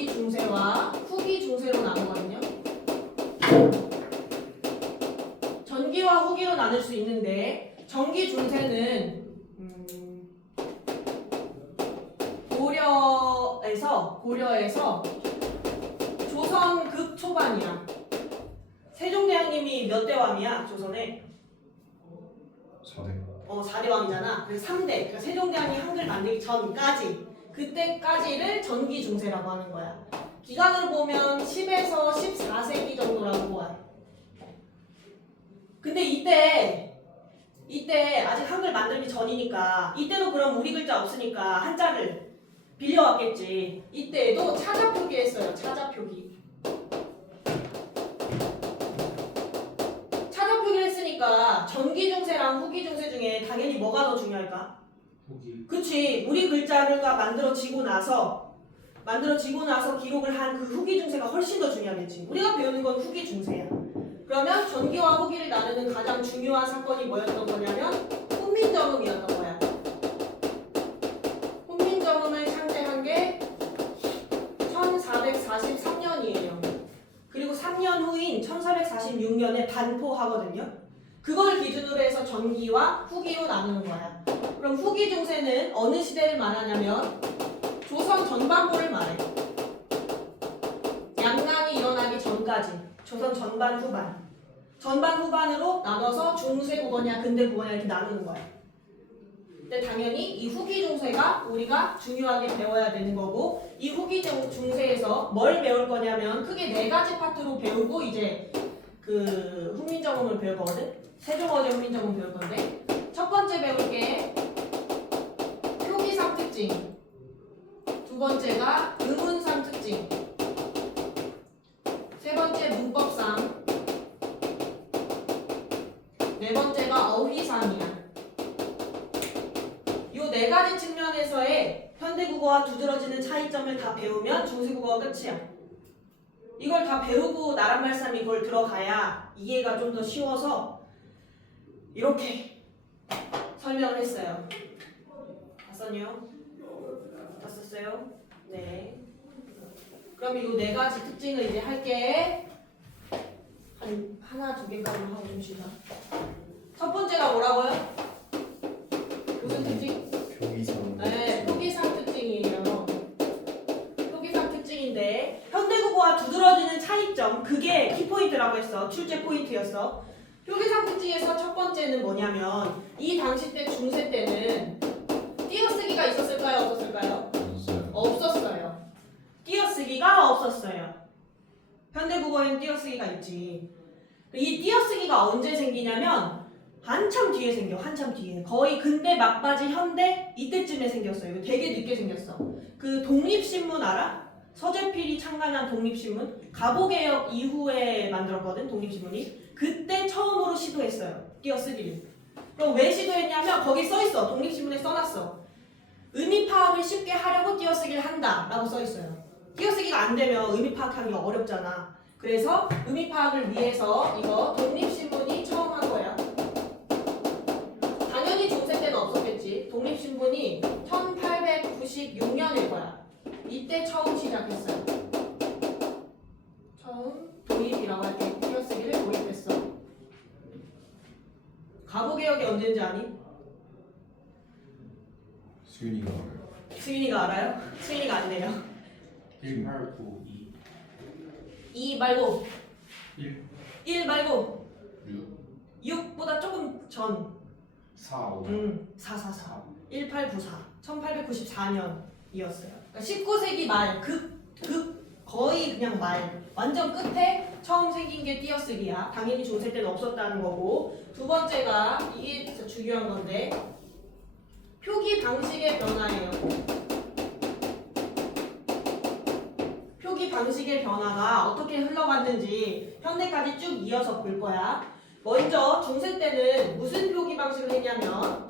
중세와 후기 중세로 나누거든요. 전기와 후기로 나눌 수 있는데 전기 중세는 고려에서 조선 극초반이야. 세종대왕님이 몇 대 왕이야 조선에? 4대. 4대 왕이잖아. 그래서 3대. 그러니까 세종대왕이 한글 만들기 전까지 그때까지를 전기 중세라고 하는 거야. 기간으로 보면 10에서 14세기 정도라고 보아. 근데 이때 아직 한글 만들기 전이니까 이때도 그럼 우리 글자 없으니까 한자를 빌려왔겠지. 이때에도 차자표기 했어요. 차자표기. 차자표기를 했으니까 전기중세랑 후기중세 중에 당연히 뭐가 더 중요할까? 후기. 그치. 우리 글자가 만들어지고 나서 기록을 한 그 후기중세가 훨씬 더 중요하겠지. 우리가 배우는 건 후기중세야. 그러면 전기와 후기를 나누는 가장 중요한 사건이 뭐였던 거냐면 훈민정음이었던 거야. 훈민정음을 창제한 게 1443년이에요. 그리고 3년 후인 1446년에 반포하거든요. 그걸 기준으로 해서 전기와 후기로 나누는 거야. 그럼 후기 중세는 어느 시대를 말하냐면 조선 전반부를 말해. 양난이 일어나기 전까지. 조선 전반 후반. 전반 후반으로 나눠서 중세 국어냐 근대 국어냐 이렇게 나누는 거야. 근데 당연히 이 후기 중세가 우리가 중요하게 배워야 되는 거고, 이 후기 중세에서 뭘 배울 거냐면 크게 4가지 파트로 배우고 이제 그 훈민정음을 배울 거거든. 세종어제 훈민정음 배울 건데, 첫 번째 배울 게 표기상 특징, 두 번째가 음운상 특징, 세 번째 문법상, 네 번째가 어휘상이야. 요 4가지 측면에서의 현대국어와 두드러지는 차이점을 다 배우면 중세국어가 끝이야. 이걸 다 배우고 나란 말씀이 그걸 들어가야 이해가 좀 더 쉬워서 이렇게 설명을 했어요. 다 썼냐? 다 썼어요? 네. 그럼 이 4가지 특징을 이제 할게. 하나, 2개까지만 하고 좀 쉬자. 첫 번째가 뭐라고요? 무슨 특징? 표기상. 네, 표기상 특징이에요. 표기상 특징인데 현대국어와 두드러지는 차이점, 그게 키포인트라고 했어. 출제 포인트였어. 표기상 특징에서 첫 번째는 뭐냐면 이 당시 때 중세 때는 띄어쓰기가 있었을까요? 없었을까요? 없어요. 없었어요. 띄어쓰기가 없었어요. 현대국어엔 띄어쓰기가 있지. 이 띄어쓰기가 언제 생기냐면 한참 뒤에 생겨. 한참 뒤에. 거의 근대 막바지 현대 이때쯤에 생겼어요. 이거 되게 늦게 생겼어. 그 독립신문 알아? 서재필이 창간한 독립신문? 가보개혁 이후에 만들었거든, 독립신문이. 그때 처음으로 시도했어요. 띄어쓰기를. 그럼 왜 시도했냐면 거기 써있어. 독립신문에 써놨어. 의미 파악을 쉽게 하려고 띄어쓰기를 한다 라고 써있어요. 띄어쓰기가 안 되면 의미 파악하기 어렵잖아. 그래서 의미 파악을 위해서 이거 독립신문이 처음 한 거야. 당연히 중세 때는 없었겠지. 독립신문이 1896년일 거야. 이때 처음 시작했어요. 처음 도입이라고 할 때 띄어쓰기를 도입했어. 가보개혁이 언제인지 아니? 수윤이가 알아요. 수인이가 알아요? 수인이가 안 돼요. 1892. 2 말고 1. 1 말고 6. 6보다 조금 전. 4. 5. 444. 1894. 1894년이었어요. 그러니까 19세기 말, 거의 그냥 말, 완전 끝에 처음 생긴 게 띄어쓰기야. 당연히 중세 때는 없었다는 거고. 두 번째가 이게 진짜 중요한 건데 표기 방식의 변화예요. 표기 방식의 변화가 어떻게 흘러갔는지 현대까지 쭉 이어서 볼 거야. 먼저 중세 때는 무슨 표기 방식을 했냐면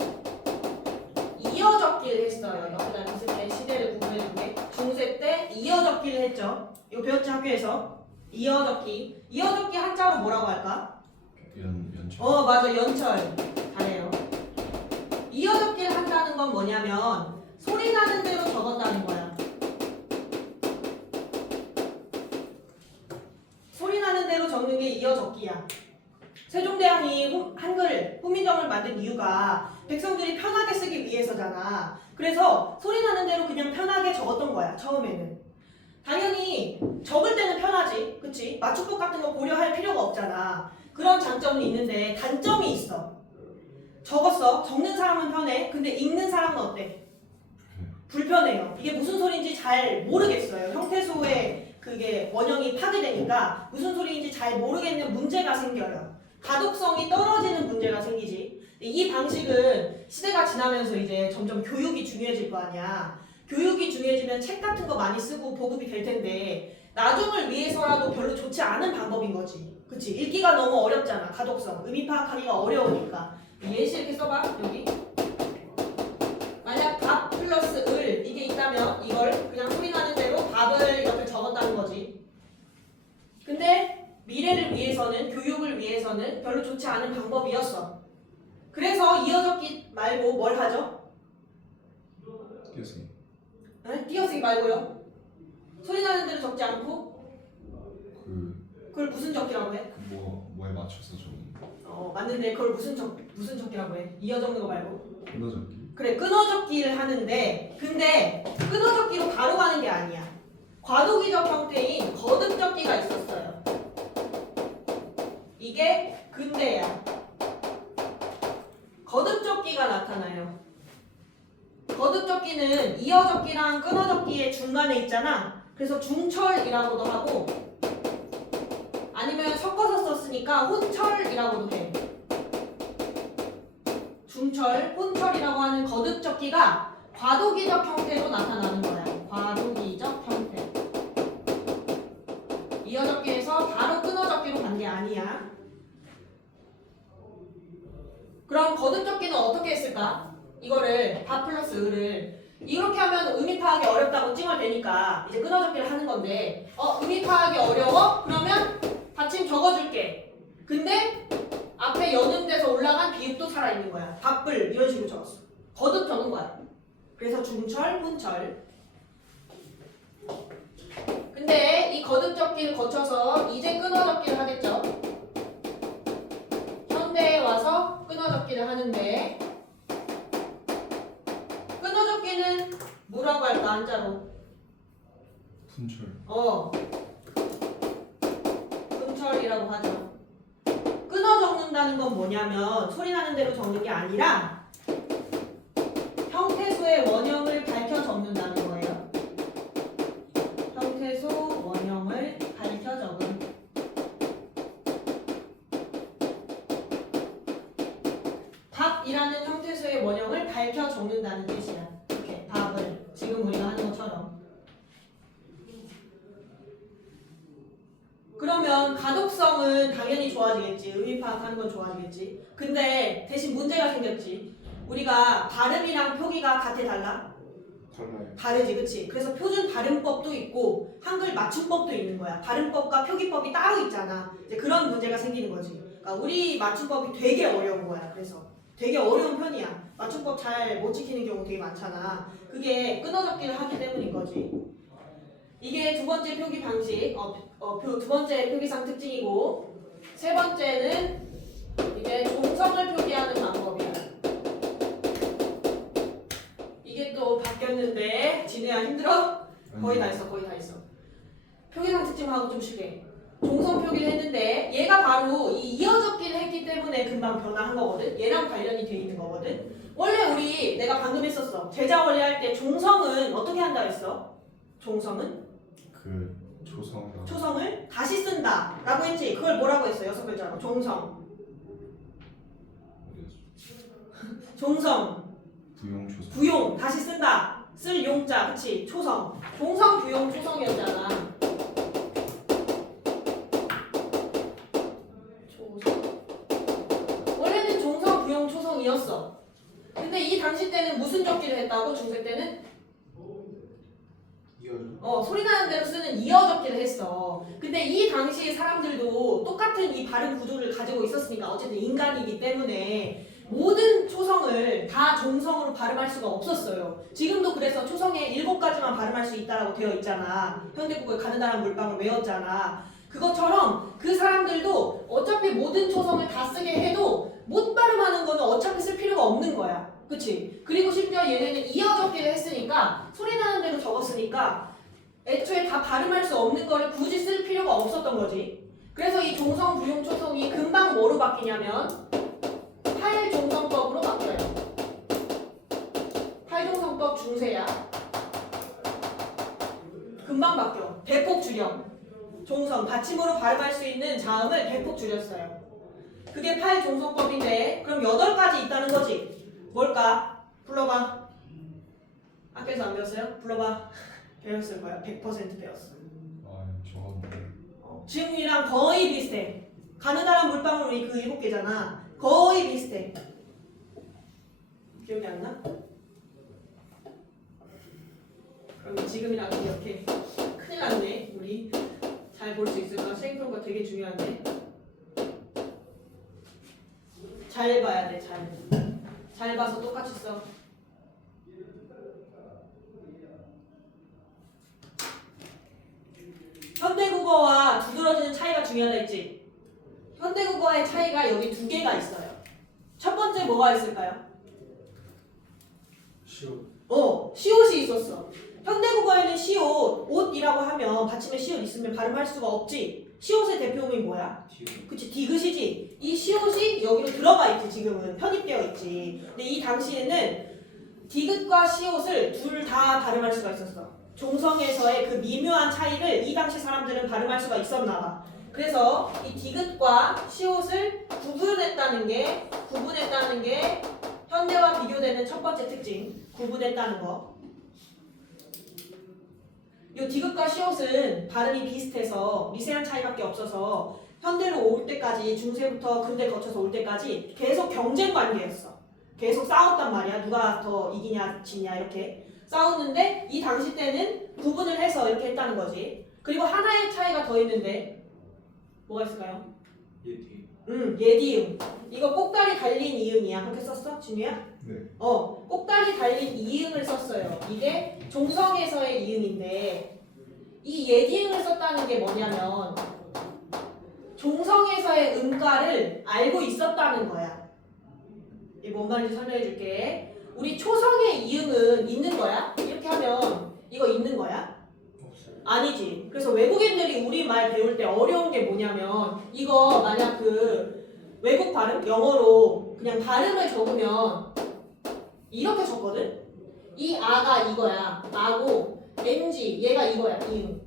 이어적기를 했어요. 여기다 중세 시대를 구분해줄게. 중세 때 이어적기를 했죠. 이거 배웠지 학교에서. 이어적기. 이어적기 한자로 뭐라고 할까? 연철. 맞아. 연철. 잘해요. 이어적기를 한다는 건 뭐냐면 소리 나는 대로 적었다는 거야. 소리 나는 대로 적는 게 이어적기야. 세종대왕이 한글 훈민정음을 만든 이유가 백성들이 편하게 쓰기 위해서잖아. 그래서 소리 나는 대로 그냥 편하게 적었던 거야, 처음에는. 당연히 적을 때는 편하지, 그치? 맞춤법 같은 거 고려할 필요가 없잖아. 그런 장점은 있는데 단점이 있어. 적었어. 적는 사람은 편해. 근데 읽는 사람은 어때? 불편해요. 이게 무슨 소리인지 잘 모르겠어요. 형태소에 그게 원형이 파괴되니까 무슨 소리인지 잘 모르겠는 문제가 생겨요. 가독성이 떨어지는 문제가 생기지. 이 방식은 시대가 지나면서 이제 점점 교육이 중요해질 거 아니야. 교육이 중요해지면 책 같은 거 많이 쓰고 보급이 될 텐데 나중을 위해서라도 별로 좋지 않은 방법인 거지. 그치? 읽기가 너무 어렵잖아. 가독성. 의미 파악하기가 어려우니까. 예시 이렇게 써봐. 여기. 만약 밥 플러스 을 이게 있다면 이걸 그냥 소리 나는 대로 밥을 이렇게 적었다는 거지. 근데 미래를 위해서는, 교육을 위해서는 별로 좋지 않은 방법이었어. 그래서 이어적기 말고 뭘 하죠? 띄어쓰기. 네? 띄어쓰기 말고요. 소리 나는 대로 적지 않고 그걸 무슨 적기라고 해? 뭐에 맞춰서 적는 맞는데 그걸 무슨 적기라고 해? 이어 적는 거 말고. 끊어적기. 그래, 끊어적기를 하는데 근데 끊어적기로 바로 가는 게 아니야. 과도기적 형태인 거듭적기가 있었어요. 이게 근대야. 거듭적기가 나타나요. 거듭적기는 이어적기랑 끊어적기의 중간에 있잖아. 그래서 중철이라고도 하고 아니면 섞어서 썼으니까 혼철이라고도 해. 중철, 혼철이라고 하는 거듭적기가 과도기적 형태로 나타나는 거야. 과도기적 형태. 이어적기에서 바로 끊어적기로 간 게 아니야. 그럼 거듭적기는 어떻게 했을까? 이거를 밥 플러스 을을 이렇게 하면 의미 파악이 어렵다고 찡얼대니까 이제 끊어적기를 하는 건데 의미 파악이 어려워? 그러면 받침 적어줄게. 근데 앞에 여는 데서 올라간 비읍도 살아있는 거야. 밥을 이런 식으로 적었어. 거듭 적은 거야. 그래서 중철, 훈철. 근데 이 거듭 적기를 거쳐서 이제 끊어 적기를 하겠죠. 현대에 와서 끊어 적기를 하는데 끊어 적기는 뭐라고 할까? 한자로. 분철. 훈철이라고 하죠. 끊어 적는다는 건 뭐냐면 소리 나는 대로 적는 게 아니라 형태소의 원형을 밝혀 적는다는 거예요. 형태소 원형을 밝혀 적은. 밥이라는 형태소의 원형을 밝혀 적는다는 뜻이야. 이렇게 밥을 지금 우리가 하는 것처럼. 그러면 가독성은 당연히 좋아지겠지. 의미 파악하는 건 좋아지겠지. 근데 대신 문제가 생겼지. 우리가 발음이랑 표기가 같아 달라? 달라요. 다르지, 그치? 그래서 표준 발음법도 있고 한글 맞춤법도 있는 거야. 발음법과 표기법이 따로 있잖아. 이제 그런 문제가 생기는 거지. 그러니까 우리 맞춤법이 되게 어려운 거야. 그래서 되게 어려운 편이야. 맞춤법 잘 못 지키는 경우 되게 많잖아. 그게 끊어적기를 하기 때문인 거지. 이게 두 번째 표기 방식, 두 번째 표기상 특징이고, 세 번째는 이제 종성을 표기하는 방법이야. 이게 또 바뀌었는데, 진우야 힘들어? 거의 다 했어, 거의 다 했어. 표기상 특징하고 좀 쉽게. 종성 표기를 했는데, 얘가 바로 이 이어적기를 했기 때문에 금방 변화한 거거든? 얘랑 관련이 돼 있는 거거든? 원래 내가 방금 했었어. 제자 원리 할 때 종성은 어떻게 한다 했어? 종성은? 초성을 다시 쓴다 라고 했지. 그걸 뭐라고 했어? 6글자로 종성. 종성 부용 다시 쓴다. 쓸 용자 그치. 초성 종성 부용 초성이었잖아. 초성 원래는 종성 부용 초성이었어. 근데 이 당시 때는 무슨 적기를 했다고? 중세 때는? 소리 나는 대로 쓰는 이어적기를 했어. 근데 이 당시 사람들도 똑같은 이 발음 구조를 가지고 있었으니까 어쨌든 인간이기 때문에 모든 초성을 다 종성으로 발음할 수가 없었어요. 지금도 그래서 초성에 7가지만 발음할 수 있다라고 되어 있잖아. 현대국어에 가느다란 물방울 외웠잖아. 그것처럼 그 사람들도 어차피 모든 초성을 다 쓰게 해도 못 발음하는 거는 어차피 쓸 필요가 없는 거야. 그치? 그리고 심지어 얘네는 이어 적기를 했으니까 소리 나는 대로 적었으니까 애초에 다 발음할 수 없는 거를 굳이 쓸 필요가 없었던 거지. 그래서 이 종성 부용 초성이 금방 뭐로 바뀌냐면 팔종성법으로 바뀌어요. 팔종성법 중세야. 금방 바뀌어. 대폭 줄여. 종성 받침으로 발음할 수 있는 자음을 대폭 줄였어요. 그게 팔종성법인데 그럼 8가지 있다는 거지. 뭘까? 불러봐. 학교에서 안 배웠어요? 불러봐. 배웠을 거야. 100% 배웠어. 아 저거 지금이랑 거의 비슷해. 가느다란 물방울이 그 7개잖아. 거의 비슷해. 기억이 안 나? 그럼 지금이랑 이렇게 큰일 났네. 우리 잘 볼 수 있을까? 생성과 되게 중요한데. 잘 봐야 돼. 잘 봐서 똑같이 써. 현대국어와 두드러지는 차이가 중요하다 했지? 현대국어의 차이가 여기 2개가 있어요. 첫 번째 뭐가 있을까요? 시옷이 있었어. 현대국어에는 시옷, 옷이라고 하면 받침에 시옷 있으면 발음할 수가 없지. 시옷의 대표음이 뭐야? 그치, 디귿이지. 이 시옷이 여기로 들어가 있지. 지금은 편입되어 있지. 근데 이 당시에는 디귿과 시옷을 둘 다 발음할 수가 있었어. 종성에서의 그 미묘한 차이를 이 당시 사람들은 발음할 수가 있었나 봐. 그래서 이 디귿과 시옷을 구분했다는 게 현대와 비교되는 첫 번째 특징. 구분했다는 거. 이 디귿과 시옷은 발음이 비슷해서 미세한 차이밖에 없어서 현대로 올 때까지, 중세부터 근대 거쳐서 올 때까지 계속 경쟁 관계였어. 계속 싸웠단 말이야. 누가 더 이기냐 지냐 이렇게 싸웠는데 이 당시 때는 구분을 해서 이렇게 했다는 거지. 그리고 하나의 차이가 더 있는데 뭐가 있을까요? 예디음. 이거 꼭다리 달린 이음이야. 그렇게 썼어? 진우야? 네. 꼭다리 달린 이음을 썼어요. 이게 종성에서의 이음인데 이 예디음을 썼다는 게 뭐냐면 종성에서의 음가를 알고 있었다는 거야. 이게 뭔 말인지 설명해 줄게. 우리 초성의 이음은 있는 거야? 이렇게 하면 이거 있는 거야? 아니지. 그래서 외국인들이 우리말 배울 때 어려운 게 뭐냐면 이거 만약 그 외국 발음, 영어로 그냥 발음을 적으면 이렇게 적거든? 이 아가 이거야. 아고 NG 얘가 이거야. 이응.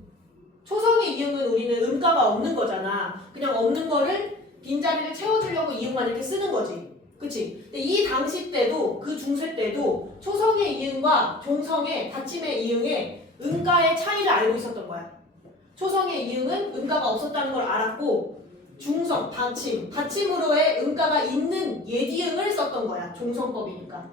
초성의 이응은 우리는 음가가 없는 거잖아. 그냥 없는 거를 빈자리를 채워주려고 이응만 이렇게 쓰는 거지. 그치? 근데 이 당시 때도 그 중세 때도 초성의 이응과 종성의 받침의 이응의 음가의 차이를 알고 있었던 거야. 초성의 이응은 음가가 없었다는 걸 알았고 중성, 받침으로의 음가가 있는 예디응을 썼던 거야. 종성법이니까.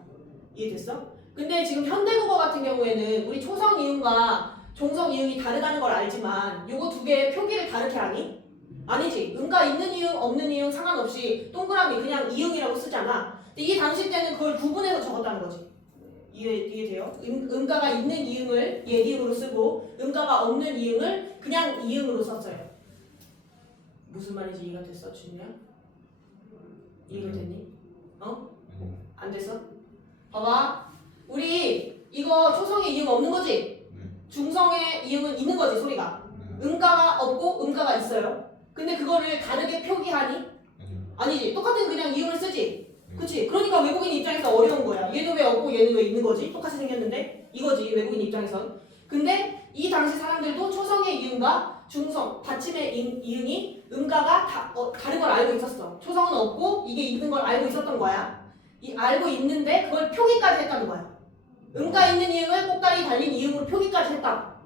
이해됐어? 근데 지금 현대국어 같은 경우에는 우리 초성 이응과 종성 이응이 다르다는 걸 알지만 요거 2개의 표기를 다르게 하니? 아니지. 음가 있는 이응, 없는 이응 상관없이 동그라미 그냥 이응이라고 쓰잖아. 근데 이 당시 때는 그걸 구분해서 적었다는 거지. 이해돼요? 음가가 있는 이응을 예디응으로 쓰고 음가가 없는 이응을 그냥 이응으로 썼어요. 무슨 말인지 이해가 됐어, 준이야? 이해가 됐니? 안 됐어? 봐봐. 우리 이거 초성의 이응 없는 거지? 중성의 이응은 있는 거지, 소리가. 음가가 없고 음가가 있어요. 근데 그거를 다르게 표기하니? 아니지. 똑같은 그냥 이응을 쓰지? 그치? 그러니까 외국인 입장에서 어려운 거야. 얘는 왜 없고 얘는 왜 있는 거지? 똑같이 생겼는데? 이거지, 외국인 입장에선. 근데 이 당시 사람들도 초성의 이응과 중성, 받침의 이응이 음가가 다른 걸 알고 있었어. 초성은 없고 이게 있는 걸 알고 있었던 거야. 알고 있는데 그걸 표기까지 했다는 거야. 음가 있는 이응을 꼭다리 달린 이응으로 표기까지 했다.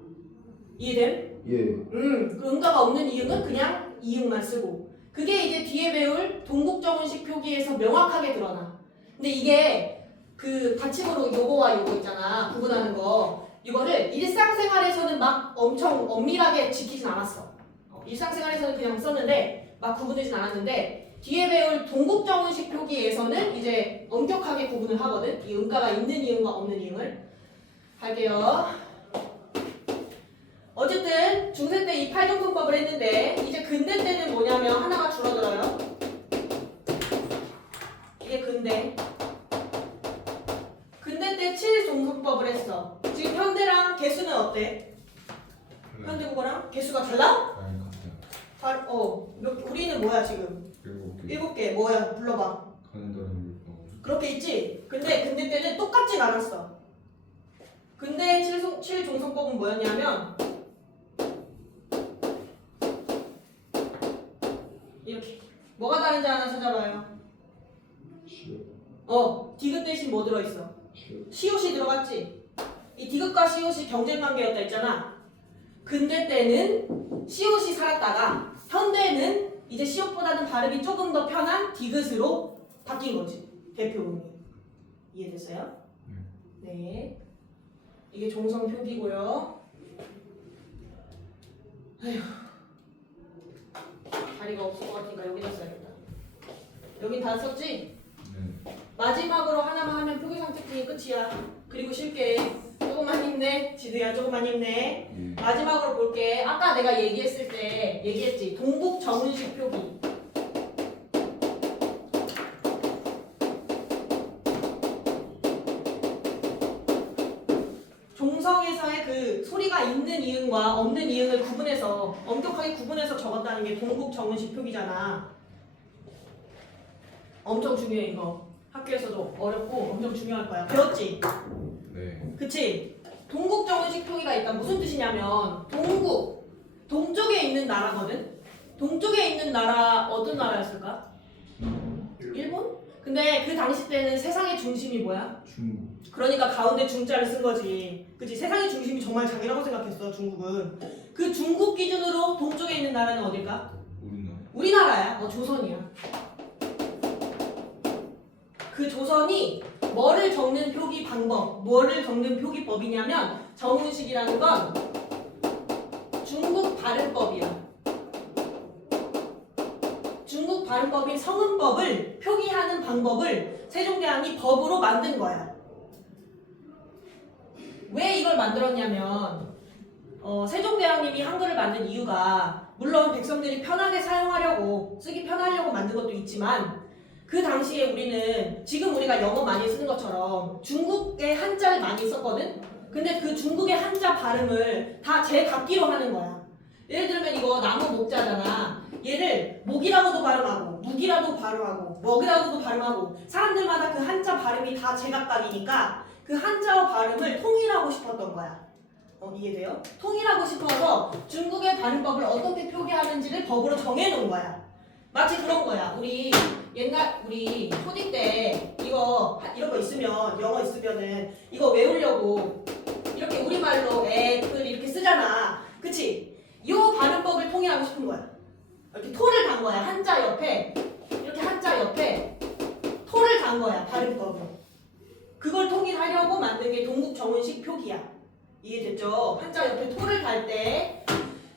이해됨? 예. 그 음가가 없는 이응은 그냥 이응만 쓰고. 그게 이제 뒤에 배울 동국정운식 표기에서 명확하게 드러나. 근데 이게 그 받침으로 요거와 요거 있잖아. 구분하는 거. 이거를 일상생활에서는 막 엄청 엄밀하게 지키진 않았어. 일상생활에서는 그냥 썼는데 막 구분되진 않았는데 뒤에 배울 동국정운식 표기에서는 이제 엄격하게 구분을 하거든. 이 음가가 있는 이응과 없는 이응을. 할게요. 어쨌든 중세 때 이 팔정손법을 했는데 이제 근대 때는 뭐냐면 하나가 줄어들어요. 이게 근대. 근대 때 7종손법을 했어. 지금 현대랑 개수는 어때? 현대 국어랑 개수가 달라? 아니 같아요. 우리는 뭐야 지금? 7개. 7개 뭐야? 불러봐. 가는 다른 거. 그렇게 있지? 근데 근대 때는 똑같진 않았어. 근대 7종손법은 뭐였냐면 이렇게. 뭐가 다른지 하나 찾아봐요. 시옷. 디귿 대신 뭐 들어있어? 시옷. 시옷이 들어갔지? 이 디귿과 시옷이 경쟁 관계였다 했잖아. 근대 때는 시옷이 살았다가 현대는 이제 시옷보다는 발음이 조금 더 편한 디귿으로 바뀐 거지. 대표음이. 이해됐어요? 네. 이게 종성 표기고요. 아휴. 자리가 없을 것 같으니까 여기다 써야겠다. 여긴 다 썼지? 네. 마지막으로 하나만 하면 표기성 특징이 끝이야. 그리고 쉽게 조금만 힘내. 지두야 조금만 힘내. 예. 마지막으로 볼게. 아까 내가 얘기했을 때 얘기했지. 동국 정은식 표기. 종성에서의 그 소리가 있는 이응과 없는 이응을 구분해서 엄격하게 구분해서 적었다는 게 동국 정은식 표기잖아. 엄청 중요해 이거. 학교에서도 어렵고 엄청 중요할 거야. 배웠지? 네. 그치? 동국 정은식 표기가 일단 무슨 뜻이냐면 동국, 동쪽에 있는 나라거든? 동쪽에 있는 나라 어떤 나라였을까? 일본? 근데 그 당시 때는 세상의 중심이 뭐야? 중국. 그러니까 가운데 중자를 쓴 거지. 그치? 세상의 중심이 정말 자기라고 생각했어 중국은. 그 중국 기준으로 동쪽에 있는 나라는 어딜까? 우리나라. 우리나라야. 조선이야. 그 조선이 뭐를 적는 표기 방법, 뭐를 적는 표기법이냐면 정은식이라는 건 중국 발음법이야. 중국 발음법인 성은법을 표기하는 방법을 세종대왕이 법으로 만든 거야. 왜 이걸 만들었냐면 세종대왕님이 한글을 만든 이유가 물론 백성들이 편하게 사용하려고 쓰기 편하려고 만든 것도 있지만 그 당시에 우리는 지금 우리가 영어 많이 쓰는 것처럼 중국의 한자를 많이 썼거든? 근데 그 중국의 한자 발음을 다 제각기로 하는 거야. 예를 들면 이거 나무 목자잖아. 얘를 목이라고도 발음하고 묵이라도 발음하고 먹이라고도 발음하고 사람들마다 그 한자 발음이 다 제각각이니까 그 한자어 발음을 통일하고 싶었던 거야. 이해돼요? 통일하고 싶어서 중국의 발음법을 어떻게 표기하는지를 법으로 정해놓은 거야. 마치 그런 거야. 우리 초딩 때 이런 거 있으면 영어 있으면은 이거 외우려고 이렇게 우리말로 애플 이렇게 쓰잖아. 그치? 요 발음법을 통일하고 싶은 거야. 이렇게 토를 단 거야. 한자 옆에 이렇게 한자 옆에 토를 단 거야. 발음법으로. 그걸 통일하려고 만든 게 동국 정은식 표기야. 이해됐죠? 한자 옆에 토를 달 때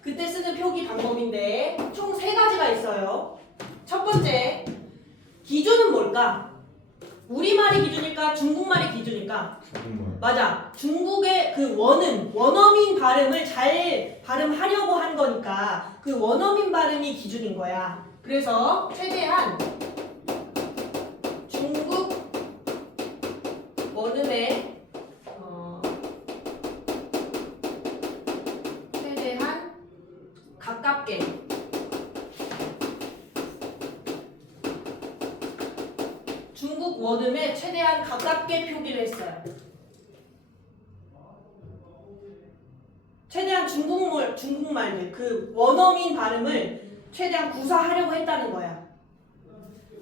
그때 쓰는 표기 방법인데 총 3가지가 있어요. 첫 번째, 기준은 뭘까? 우리말이 기준일까? 중국말이 기준일까? 중국말. 맞아. 중국의 그 원어민 발음을 잘 발음하려고 한 거니까 그 원어민 발음이 기준인 거야. 그래서 최대한 중국 원음에 최대한 가깝게 중국 원음에 최대한 가깝게 표기를 했어요. 최대한 중국말들 그 원어민 발음을 최대한 구사하려고 했다는 거야.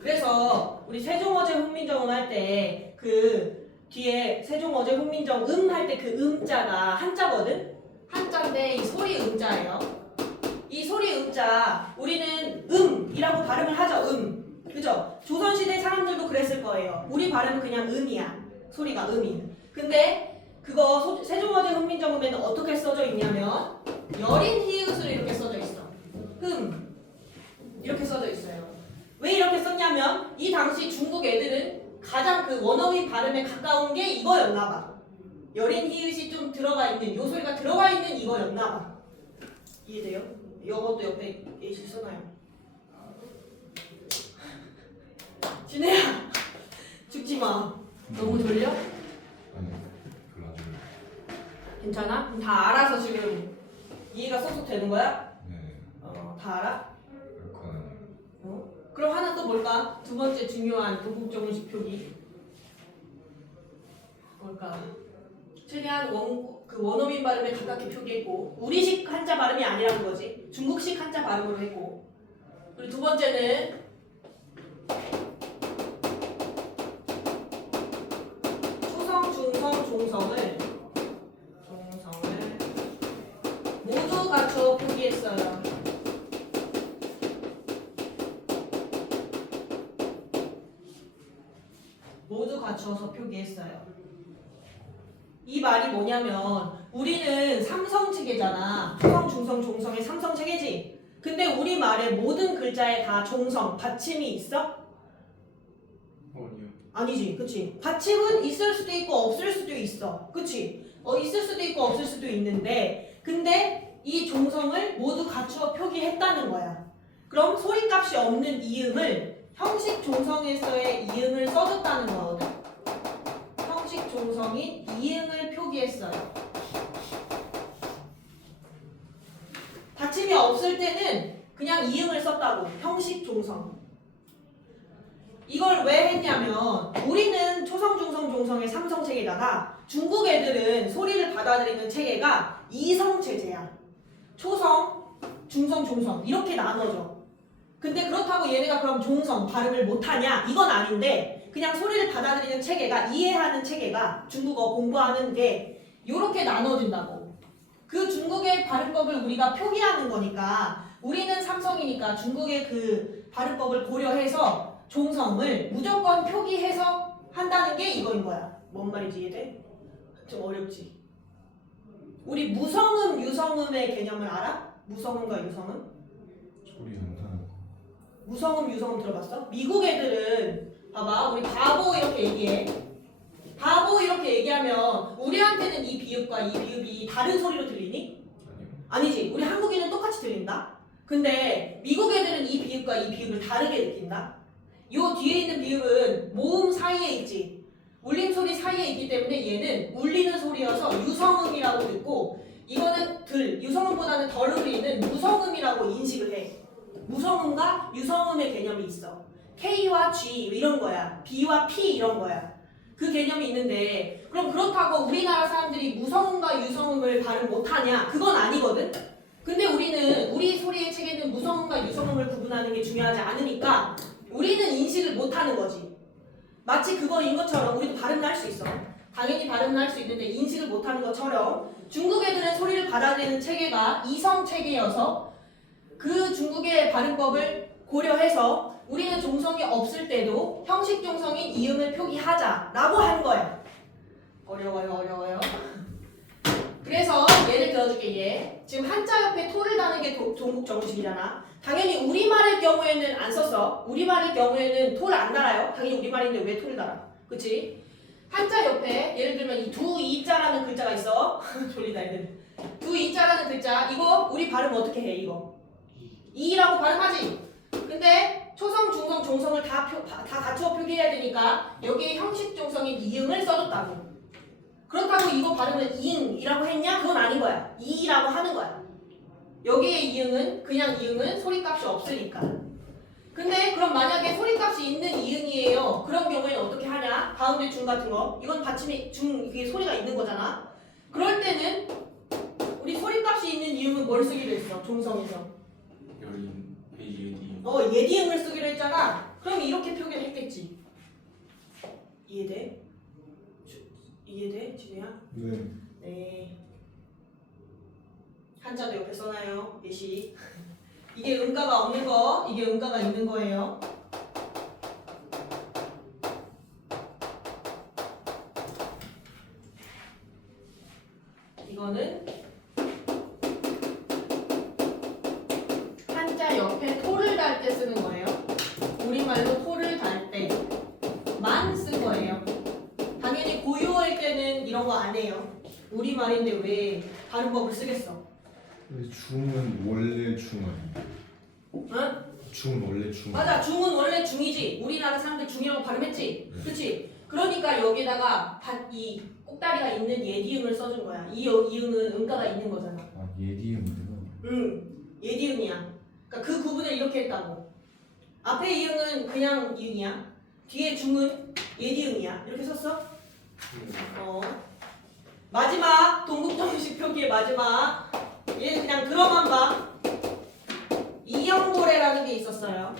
그래서 우리 세종어제 훈민정음 할 때 그 뒤에 세종어제 훈민정음 할 때 그 음자가 한자거든? 한자인데 이 소리 음자예요. 이 소리 음자 우리는 음이라고 발음을 하죠. 그죠? 조선시대 사람들도 그랬을 거예요. 우리 발음은 그냥 음이야. 소리가 음이. 근데 그거 세종어제 훈민정음에는 어떻게 써져 있냐면 여린 히읗으로 이렇게 써져 있어. 이렇게 써져 있어요. 왜 이렇게 썼냐면 이 당시 중국 애들은 가장 그 원어민 발음에 가까운 게 이거였나 봐. 여린 히읗이 좀 들어가 있는 요 소리가 들어가 있는 이거였나 봐. 이해돼요? 이것도 옆에 예시 써놔요. 진혜야 죽지 마. 너무 졸려? 아니 별로 안 좋아요. 괜찮아? 그럼 다 알아서 지금 이해가 쏙쏙 되는 거야? 네. 다 알아? 그건 아니에요. 그럼 하나 또 뭘까? 두 번째 중요한 도국정식 표기 뭘까? 최대한 원어민 발음에 가깝게 표기했고 우리식 한자 발음이 아니라는 거지. 중국식 한자 발음으로 했고 그리고 두 번째는 초성, 중성, 종성을 모두 갖춰 표기했어요. 모두 갖춰서 표기했어요. 이 말이 뭐냐면 우리는 삼성체계잖아. 초성, 중성, 종성의 삼성체계지. 근데 우리 말의 모든 글자에 다 종성, 받침이 있어? 아니요. 아니지, 그치? 받침은 있을 수도 있고 없을 수도 있어, 그치? 있을 수도 있고 없을 수도 있는데 근데 이 종성을 모두 갖추어 표기했다는 거야. 그럼 소리값이 없는 이응을 형식 종성에서의 이응을 써줬다는 거거든. 형식 종성인 이응을 표기했어요. 받침이 없을 때는 그냥 이응을 썼다고. 형식 종성. 이걸 왜 했냐면 우리는 초성, 중성, 종성의 삼성 체계다가 중국 애들은 소리를 받아들이는 체계가 이성 체제야. 초성, 중성, 종성 이렇게 나눠져. 근데 그렇다고 얘네가 그럼 종성 발음을 못하냐? 이건 아닌데 그냥 소리를 받아들이는 체계가 이해하는 체계가 중국어 공부하는 게 이렇게 나눠진다고. 그 중국의 발음법을 우리가 표기하는 거니까 우리는 삼성이니까 중국의 그 발음법을 고려해서 종성을 무조건 표기해서 한다는 게 이거인 거야. 뭔 말인지 이해돼? 좀 어렵지? 우리 무성음, 유성음의 개념을 알아? 무성음과 유성음? 소리 안 나는 거. 무성음, 유성음 들어봤어? 미국 애들은 봐봐, 우리 바보 이렇게 얘기해. 바보 이렇게 얘기하면 우리한테는 이 비읍과 이 비읍이 다른 소리로 들리니? 아니요. 아니지. 우리 한국인은 똑같이 들린다. 근데 미국 애들은 이 비읍과 이 비읍을 다르게 느낀다. 요 뒤에 있는 비읍은 모음 사이에 있지. 울림 소리 사이에 있기 때문에 얘는 울리는 소리여서 유성음이라고 듣고 이거는 유성음보다는 덜 울리는 무성음이라고 인식을 해. 무성음과 유성음의 개념이 있어. K와 G 이런 거야. B와 P 이런 거야. 그 개념이 있는데 그럼 그렇다고 우리나라 사람들이 무성음과 유성음을 발음 못하냐? 그건 아니거든. 근데 우리 소리의 체계는 무성음과 유성음을 구분하는 게 중요하지 않으니까 우리는 인식을 못하는 거지. 마치 그거인 것처럼 우리도 발음을 할 수 있어. 당연히 발음을 할 수 있는데 인식을 못하는 것처럼 중국 애들은 소리를 받아내는 체계가 이성 체계여서 그 중국의 발음법을 고려해서 우리는 종성이 없을 때도 형식 종성인 이음을 표기하자라고 한 거야. 어려워요. 그래서 예를 들어줄게. 얘 지금 한자 옆에 토를 다는 게 종국 정식이잖아. 당연히 우리말의 경우에는 안 썼어. 우리말의 경우에는 토를 안 달아요. 당연히 우리말인데 왜 토를 달아? 그치? 한자 옆에 예를 들면 이 두 이자라는 글자가 있어. 졸리다 애들. 두 이자라는 글자 이거 우리 발음 어떻게 해? 이거 이라고 발음하지. 근데 초성, 중성, 종성을 다 갖추어 표기해야 되니까 여기에 형식 종성인 이응을 써줬다고. 그렇다고 이거 발음을 이응이라고 했냐? 그건 아닌 거야. 이라고 하는 거야. 여기에 이응은 그냥 이응은 소리값이 없으니까. 근데 그럼 만약에 소리값이 있는 이응이에요. 그런 경우에는 어떻게 하냐? 가운데 중 같은 거. 이건 받침이 이게 소리가 있는 거잖아. 그럴 때는 우리 소리값이 있는 이응은 뭘 쓰기로 했어? 종성에서. 열린 베이지. 예디응을 쓰기로 했잖아. 그럼 이렇게 표기를 했겠지. 이해돼? 이해돼? 지우야? 네. 네. 한자도 옆에 써놔요. 예시. 이게 음가가 없는 거, 이게 음가가 있는 거예요. 이거는 한자 옆에 토를 달 때 쓰는 거예요. 우리말로 토를 달 때만 쓴 거예요. 당연히 고유어일 때는 이런 거 안 해요. 우리말인데 왜 발음법을 쓰겠어? 근데 중은 원래 중 아니야? 응? 중은 원래 중. 맞아. 중은 원래 중이지. 우리나라 사람들 중이라고 발음했지. 네. 그치? 그러니까 여기다가 이 꼭다리가 있는 예디음을 써준 거야. 이 이음은 음가가 있는 거잖아. 아 예디음이구나. 예디음이야. 그러니까 그 구분을 이렇게 했다고. 앞에 이음은 그냥 이음이야. 뒤에 중은 예디음이야. 이렇게 썼어? 마지막 동국정식 표기의 마지막. 얘는 그냥 들어만 봐. 이형고래라는 게 있었어요.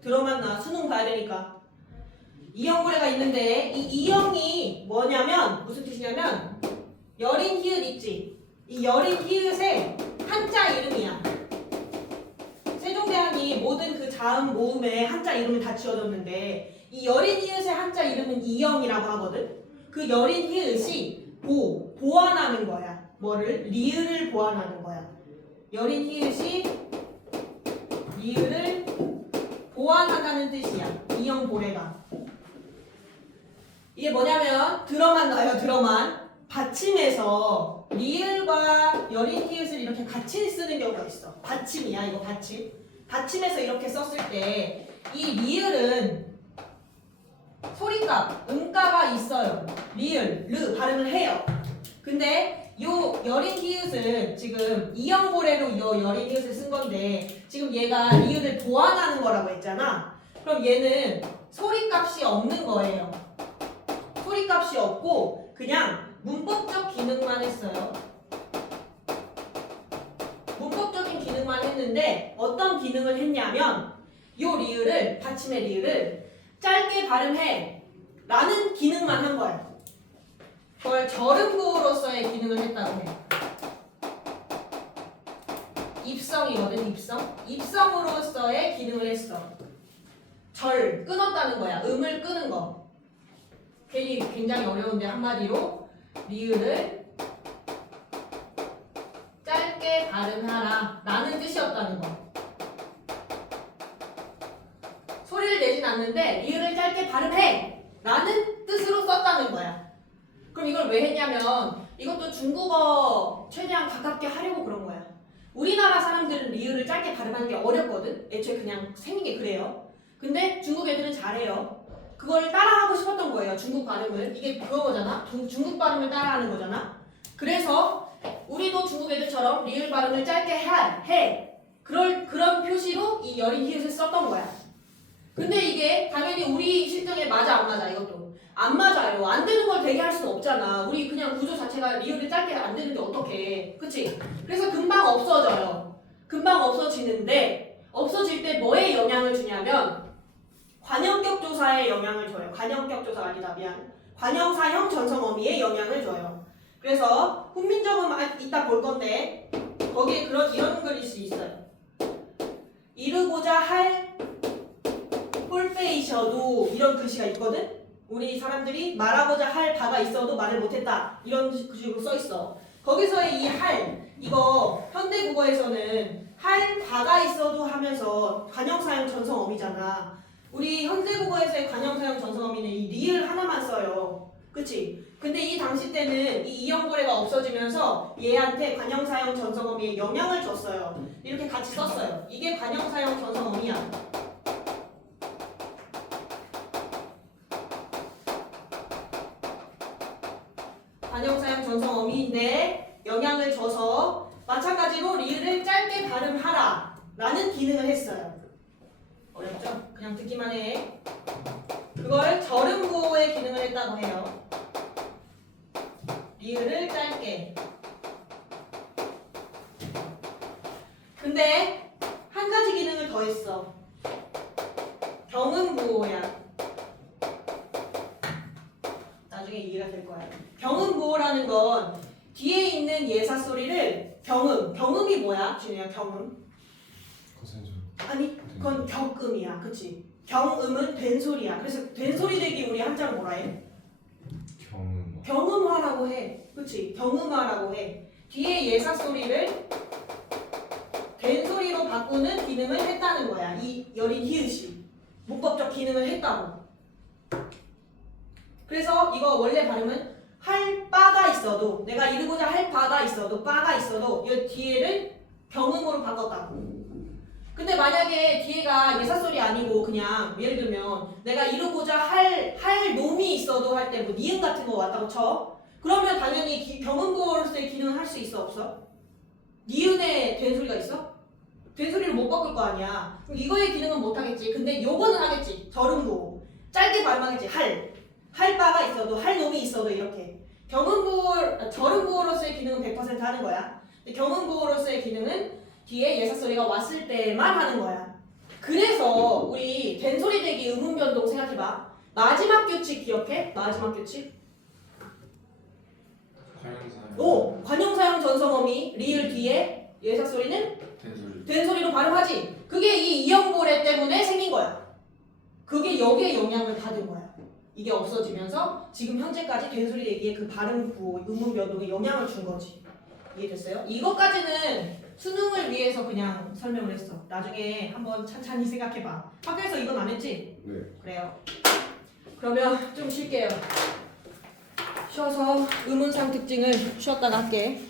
들어만 나. 수능 봐야 되니까. 이형고래가 있는데 이 이형이 뭐냐면 무슨 뜻이냐면 여린 히읗 있지. 이 여린 히읗의 한자 이름이야. 세종대왕이 모든 그 자음 모음에 한자 이름을 다 지어줬는데 이 여린 히읗의 한자 이름은 이형이라고 하거든. 그 여린 히읗이 보완하는 거야. 뭐를? 리을을 보완하는 거야. 여린 히읗이 리을을 보완한다는 뜻이야. 이형 고래가. 이게 뭐냐면 들어만 나요. 들어만. 받침에서 리을과 여린 히읗을 이렇게 같이 쓰는 경우가 있어. 받침이야. 이거 받침. 받침에서 이렇게 썼을 때 이 리을은 소리값, 음가가 있어요. 리을, 르 발음을 해요. 근데 요 여린 히읗은 지금 이형고래로 요 여린 히읗을 쓴 건데 지금 얘가 리을을 보완하는 거라고 했잖아. 그럼 얘는 소리값이 없는 거예요. 소리값이 없고 그냥 문법적 기능만 했어요. 문법적인 기능만 했는데 어떤 기능을 했냐면 요 리을을, 받침의 리을을 짧게 발음해 라는 기능만 한 거예요. 그걸 절음구로서의 기능을 했다고 해. 입성이거든. 입성으로서의 기능을 했어. 끊었다는 거야. 음을 끄는 거. 굉장히 어려운데 한마디로 리을을 짧게 발음하라 라는 뜻이었다는 거. 소리를 내진 않는데 리을을 짧게 발음해 라는 뜻으로 썼다는 거야. 그럼 이걸 왜 했냐면 이것도 중국어 최대한 가깝게 하려고 그런 거야. 우리나라 사람들은 리을을 짧게 발음하는 게 어렵거든. 애초에 그냥 생긴 게 그래요. 근데 중국 애들은 잘해요. 그걸 따라하고 싶었던 거예요. 중국 발음을. 이게 그거잖아. 중국 발음을 따라하는 거잖아. 그래서 우리도 중국 애들처럼 리을 발음을 짧게 해. 그런 표시로 이 여린 히읗을 썼던 거야. 근데 이게 당연히 우리 실정에 맞아 안 맞아 이것도. 안 맞아요. 안 되는 걸 되게 할 수는 없잖아. 우리 그냥 구조 자체가 리을을 짧게 안 되는데 어떡해. 그치? 그래서 금방 없어져요. 금방 없어지는데 없어질 때 뭐에 영향을 주냐면 관형격 조사에 영향을 줘요. 관형격 조사가 아니다. 미안. 관형사형 전성어미에 영향을 줘요. 그래서 훈민정음 이따 볼 건데 거기에 이런 글씨 있어요. 이르고자 할 홀페이셔도 이런 글씨가 있거든. 우리 사람들이 말하고자 할 바가 있어도 말을 못했다. 이런 식으로 써 있어. 거기서의 이 할 이거 현대 국어에서는 할 바가 있어도 하면서 관형사형 전성어미잖아. 우리 현대국어에서의 관형사형 전성어미는 이 리을 하나만 써요. 그치? 근데 이 당시 때는 이 이형고래가 없어지면서 얘한테 관형사형 전성어미에 영향을 줬어요. 이렇게 같이 썼어요. 이게 관형사형 전성어미야. 관형사형 전성어미인데 영향을 줘서 마찬가지로 리을을 짧게 발음하라 라는 기능을 했어요. 어렵죠? 그냥 듣기만 해. 그걸 절음구의 기능을 했다고 해요. 리을을 짧게. 근데 한 가지 기능을 더 했어. 경음부호야. 나중에 이해가 될 거야. 경음부호라는 건 뒤에 있는 예사 소리를 경음이 뭐야? 준이야, 경음. 거센소. 아니, 그건 격음이야. 그치? 경음은 된 소리야. 그래서 된 소리 되기 우리 한자로 뭐라 해? 경음. 경음화라고 해. 그치? 경음화라고 해. 뒤에 예사 소리를 된 소리로 바꾸는 기능을 했다는 거야. 이 여린 히읗이. 문법적 기능을 했다고. 그래서 이거 원래 발음은 할 바가 있어도 내가 이루고자 할 바가 있어도 바가 있어도 이 뒤에를 경음으로 바꿨다고. 근데 만약에 뒤에가 예사sol이 아니고 그냥 예를 들면 내가 이루고자 할 놈이 있어도 할 때 뭐 니은 같은 거 왔다고 쳐. 그러면 당연히 경음보로서의 기능을 할 수 있어 없어? 니은에 된 소리가 있어? 된 소리를 못 바꿀 거 아니야. 그럼 이거의 기능은 못 하겠지. 근데 요거는 하겠지. 절음보. 짧게 발음하겠지. 할 바가 있어도 할 놈이 있어도 이렇게. 절음보로서의 기능은 100% 하는 거야. 근데 경음보로서의 기능은 뒤에 예사소리가 왔을 때만 하는 거야. 그래서 우리 된소리 대기 음운 변동 생각해봐. 마지막 규칙 기억해? 마지막 규칙. 관형사형. 오! 관용사형 전성어미 리을 뒤에 예사소리는 된소리. 된소리로 발음하지. 그게 이 이형고래 때문에 생긴 거야. 그게 여기에 영향을 받은 거야. 이게 없어지면서 지금 현재까지 된소리 대기의 그 발음 구호, 음운 변동에 영향을 준 거지. 이해됐어요? 이것까지는 수능을 위해서 그냥 설명을 했어. 나중에 한번 찬찬히 생각해봐. 학교에서 이건 안 했지? 네. 그래요. 그러면 좀 쉴게요. 쉬어서 음운상 특징을 쉬었다가 할게.